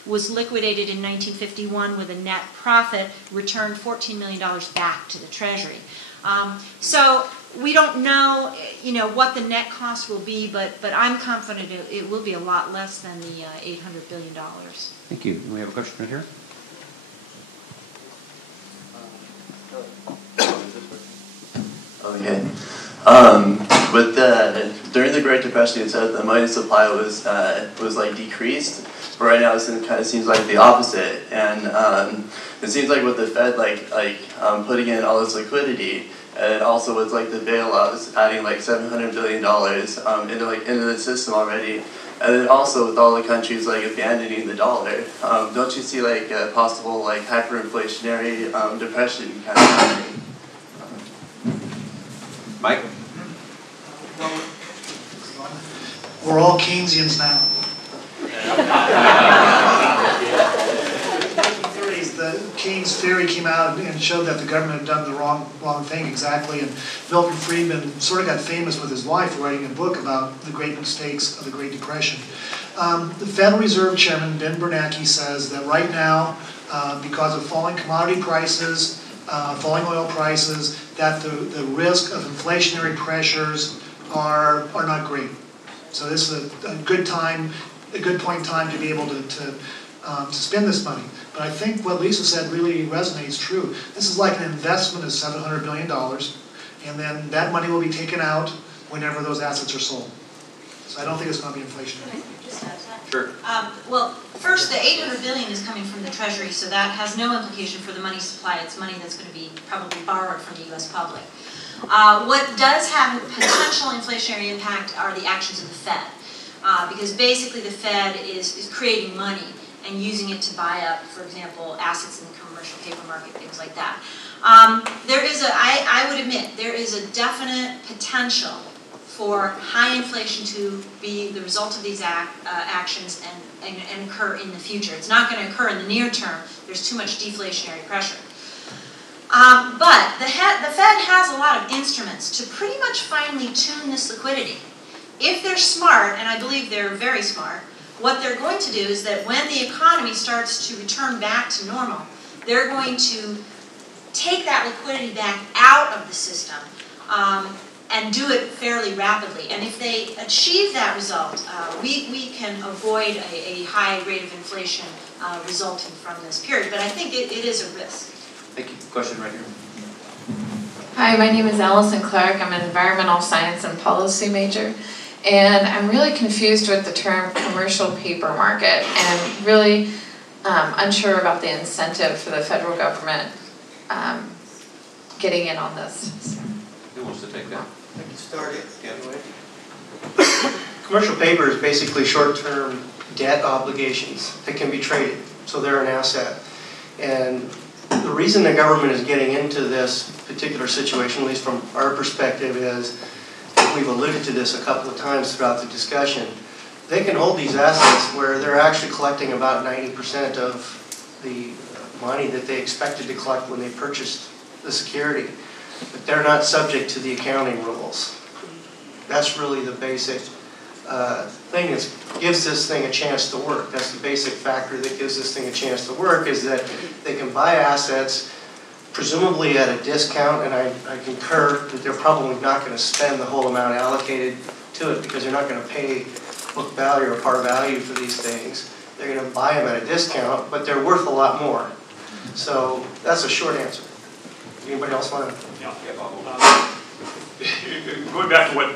was liquidated in 1951 with a net profit, returned $14 million back to the Treasury. So we don't know, what the net cost will be, but I'm confident it will be a lot less than the $800 billion. Thank you. We have a question right here. Okay. During the Great Depression, it said the money supply was like decreased, but right now it kind of seems like the opposite. And it seems like with the Fed putting in all this liquidity, and also with like the bailouts adding like $700 billion into the system already, and then also with all the countries like abandoning the dollar, don't you see like a possible like hyperinflationary depression kind of happening? Mike? We're all Keynesians now. The Keynes theory came out and showed that the government had done the wrong thing exactly, and Milton Friedman sort of got famous with his wife writing a book about the great mistakes of the Great Depression. The Federal Reserve Chairman, Ben Bernanke, says that right now, because of falling commodity prices, falling oil prices, that the risk of inflationary pressures are not great. So this is a good point in time to be able to spend this money. But I think what Lisa said really resonates true. This is like an investment of $700 billion, and then that money will be taken out whenever those assets are sold. So I don't think it's going to be inflationary. Just add to that. Sure. Well, first, the $800 billion is coming from the Treasury, so that has no implication for the money supply. It's money that's going to be probably borrowed from the U.S. public. What does have a potential inflationary impact are the actions of the Fed, because basically the Fed is creating money and using it to buy up, for example, assets in the commercial paper market, things like that. I would admit, there is a definite potential for high inflation to be the result of these actions and occur in the future. It's not going to occur in the near term. There's too much deflationary pressure. But the Fed has a lot of instruments to pretty much finely tune this liquidity. If they're smart, and I believe they're very smart, what they're going to do is that when the economy starts to return back to normal, they're going to take that liquidity back out of the system and do it fairly rapidly. And if they achieve that result, we can avoid a high rate of inflation resulting from this period. But I think it is a risk. Thank you. Question right here. Hi, my name is Allison Clark. I'm an environmental science and policy major. And I'm really confused with the term commercial paper market and really unsure about the incentive for the federal government getting in on this. Who wants to take that? I can start it. Commercial paper is basically short-term debt obligations that can be traded. So they're an asset. And the The reason the government is getting into this particular situation, at least from our perspective, is, we've alluded to this a couple of times throughout the discussion, they can hold these assets where they're actually collecting about 90% of the money that they expected to collect when they purchased the security. But they're not subject to the accounting rules. That's really the basic thing that gives this thing a chance to work. That's the basic factor that gives this thing a chance to work, is that they can buy assets presumably at a discount, and I concur that they're probably not going to spend the whole amount allocated to it, because they're not going to pay book value or par value for these things. They're going to buy them at a discount, but they're worth a lot more. So that's a short answer. Anybody else want to? Yeah. Going back to what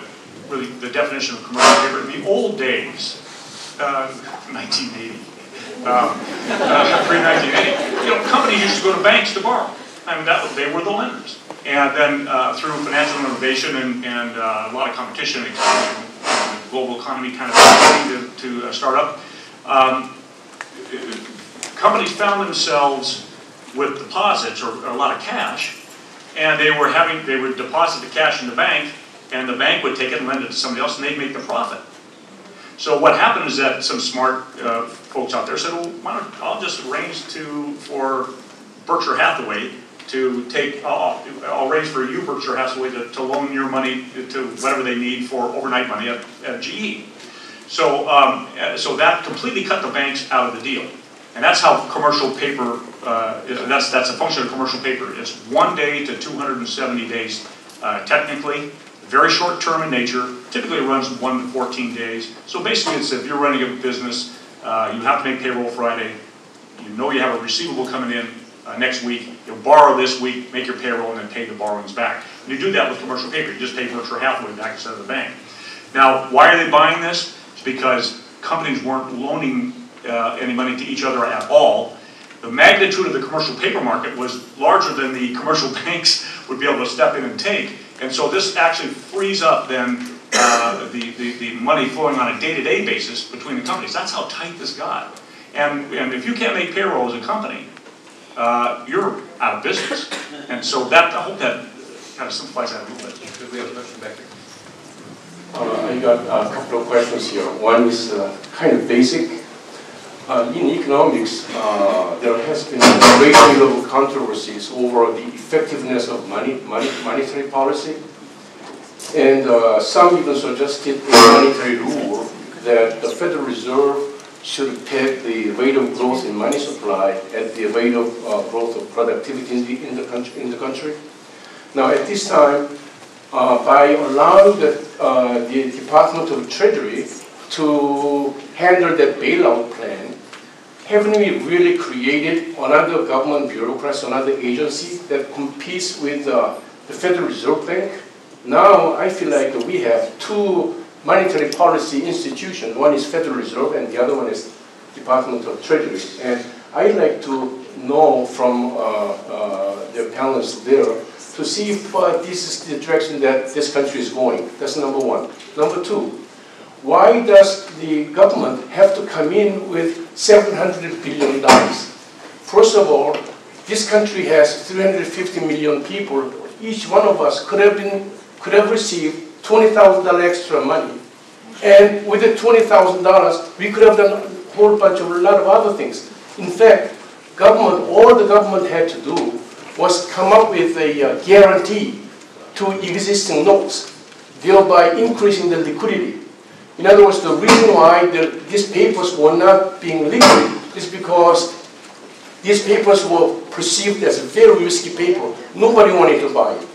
really the definition of commercial paper, in the old days, 1980, pre-1980, companies used to go to banks to borrow. I mean, they were the lenders. And then through financial innovation and a lot of competition, the global economy kind of starting to start up, companies found themselves with deposits or a lot of cash, and they would deposit the cash in the bank, and the bank would take it and lend it to somebody else, and they'd make the profit. So what happened is that some smart folks out there said, well, why don't I'll just arrange for Berkshire Hathaway to take, I'll arrange for you, Berkshire Hathaway, to loan your money to whatever they need for overnight money at GE. So, so that completely cut the banks out of the deal. And that's how commercial paper, that's a function of commercial paper. It's 1 day to 270 days technically, very short term in nature, typically runs 1 to 14 days. So basically it's, if you're running a business, you have to make payroll Friday, you know you have a receivable coming in next week, you'll borrow this week, make your payroll, and then pay the borrowings back. And you do that with commercial paper, you just pay Berkshire Hathaway back instead of the bank. Now, why are they buying this? It's because companies weren't loaning any money to each other at all. The magnitude of the commercial paper market was larger than the commercial banks would be able to step in and take. And so this actually frees up then the money flowing on a day-to-day basis between the companies. That's how tight this got. And if you can't make payroll as a company, you're out of business. And so that, I hope that kind of simplifies that a little bit. We have a question back there. I got a couple of questions here. One is kind of basic. In economics, there has been a great deal of controversies over the effectiveness of monetary policy. And some even suggested a monetary rule that the Federal Reserve should peg the rate of growth in money supply at the rate of growth of productivity in the country. Now, at this time, by allowing the Department of Treasury to handle that bailout plan, haven't we really created another government bureaucracy, another agency that competes with the Federal Reserve Bank? Now, I feel like we have two monetary policy institutions. One is Federal Reserve and the other one is Department of Treasury. And I'd like to know from the panelists there to see if this is the direction that this country is going. That's number one. Number two, why does the government have to come in with $700 billion? First of all, this country has 350 million people. Each one of us could have received $20,000 extra money. And with the $20,000, we could have done a whole bunch of a lot of other things. In fact, all the government had to do was come up with a guarantee to existing notes, thereby increasing the liquidity. In other words, the reason why these papers were not being liquid is because these papers were perceived as very risky paper. Nobody wanted to buy it.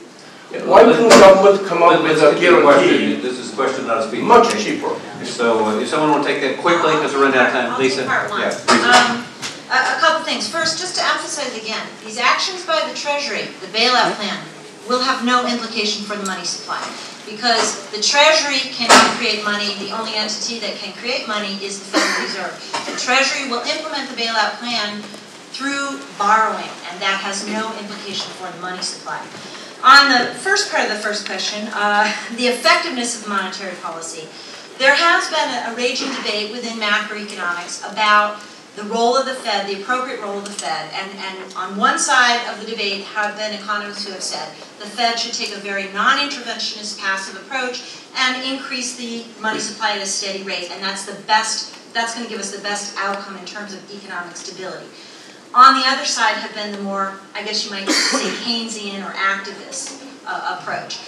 And why didn't the government come up with a guarantee? This is a question, not a speech. Much cheaper. So if someone will take that quickly, because we're running out of time. Lisa? Yeah, a couple things. First, just to emphasize again, these actions by the Treasury, the bailout plan, will have no implication for the money supply. Because the Treasury cannot create money. The only entity that can create money is the Federal Reserve. The Treasury will implement the bailout plan through borrowing, and that has no implication for the money supply. On the first part of the first question, the effectiveness of monetary policy, there has been a raging debate within macroeconomics about the role of the Fed, the appropriate role of the Fed, and on one side of the debate have been economists who have said the Fed should take a very non-interventionist passive approach and increase the money supply at a steady rate, and that's going to give us the best outcome in terms of economic stability. On the other side have been the more, I guess you might say, Keynesian or activist approach.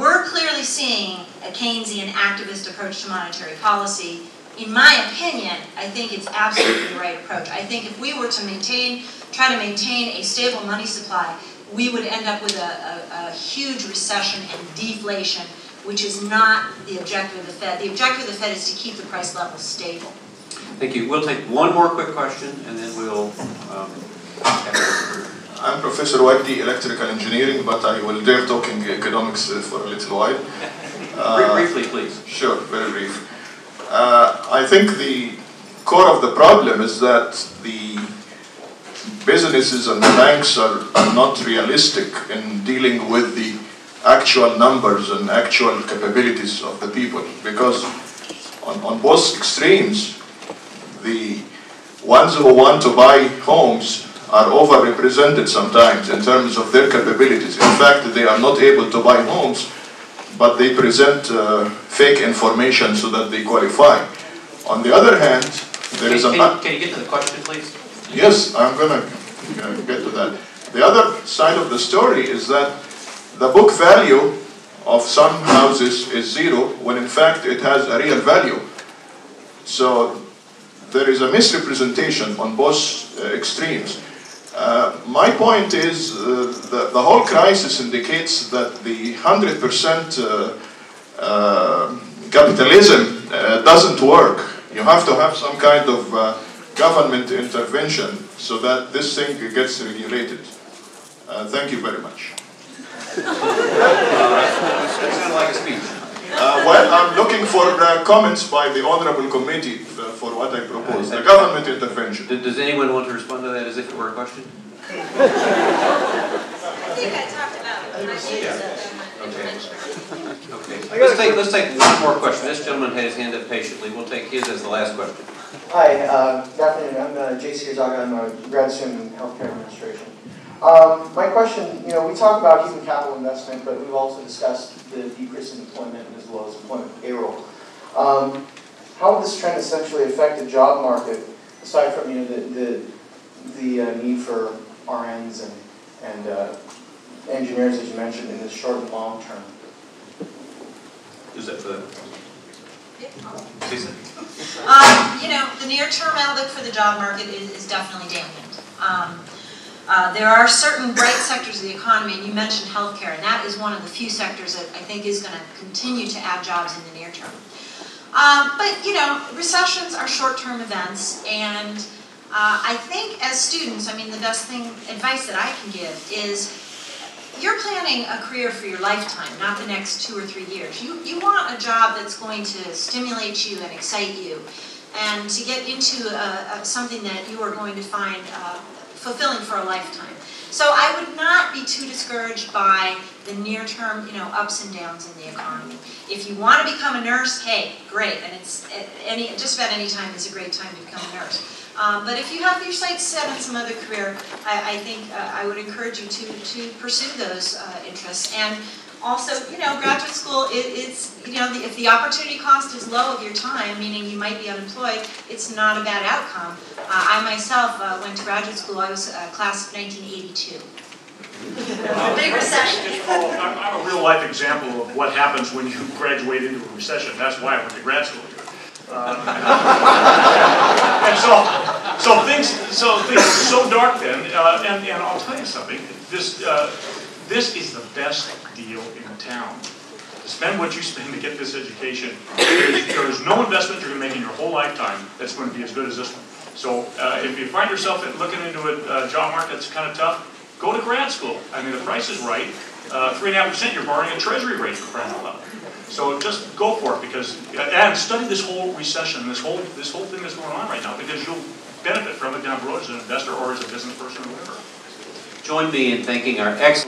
We're clearly seeing a Keynesian activist approach to monetary policy. In my opinion, I think it's absolutely the right approach. I think if we were to try to maintain a stable money supply, we would end up with a huge recession and deflation, which is not the objective of the Fed. The objective of the Fed is to keep the price levels stable. Thank you. We'll take one more quick question, and then we'll I'm Professor Wagdi, Electrical Engineering, but I will dare talking economics for a little while. Briefly, please. Sure, very brief. I think the core of the problem is that the businesses and the banks are not realistic in dealing with the actual numbers and actual capabilities of the people, because on both extremes, the ones who want to buy homes are overrepresented sometimes in terms of their capabilities. In fact, they are not able to buy homes, but they present fake information so that they qualify. On the other hand, there is a... Can you get to the question, please? Yes, I'm going to get to that. The other side of the story is that the book value of some houses is zero, when in fact it has a real value. So there is a misrepresentation on both extremes. My point is the whole crisis indicates that the 100% capitalism doesn't work. You have to have some kind of government intervention so that this thing gets regulated. Thank you very much. That sounded like a speech. Well, I'm looking for comments by the Honorable Committee for what I propose, the government intervention. Does anyone want to respond to that as if it were a question? I think I talked about it. Okay. Let's take one more question. This gentleman had his hand up patiently. We'll take his as the last question. Hi, good afternoon. I'm J.C. Azaga. I'm a grad student in healthcare administration. My question, we talk about human capital investment, but we've also discussed the decrease in employment as well as employment payroll. How would this trend essentially affect the job market, aside from the need for RNs and engineers, as you mentioned, in the short and long term? Is that for Lisa? The near-term outlook for the job market is definitely dampened. There are certain bright sectors of the economy, and you mentioned healthcare, and that is one of the few sectors that I think is going to continue to add jobs in the near term. But recessions are short-term events, and I think as students, the best advice that I can give is you're planning a career for your lifetime, not the next 2 or 3 years. You want a job that's going to stimulate you and excite you, and to get into something that you are going to find fulfilling for a lifetime. So I would not be too discouraged by the near-term, ups and downs in the economy. If you want to become a nurse, hey, great, and it's just about any time is a great time to become a nurse. But if you have your sights set on some other career, I think I would encourage you to pursue those interests. And also, graduate school, if the opportunity cost is low of your time, meaning you might be unemployed, it's not a bad outcome. I myself went to graduate school. I was class of 1982. Big recession. I'm a real-life example of what happens when you graduate into a recession. That's why I went to grad school. And so things were so dark then, and I'll tell you something. This is the best deal in town. To spend what you spend to get this education, there is no investment you're going to make in your whole lifetime that's going to be as good as this one. So if you find yourself looking into a job market that's kind of tough, go to grad school. The price is right. 3.5%, you're borrowing a Treasury rate for crying out loud. So just go for it, and study this whole recession, this whole thing that's going on right now, because you'll benefit from it down the road as an investor or as a business person or whatever. Join me in thanking our excellent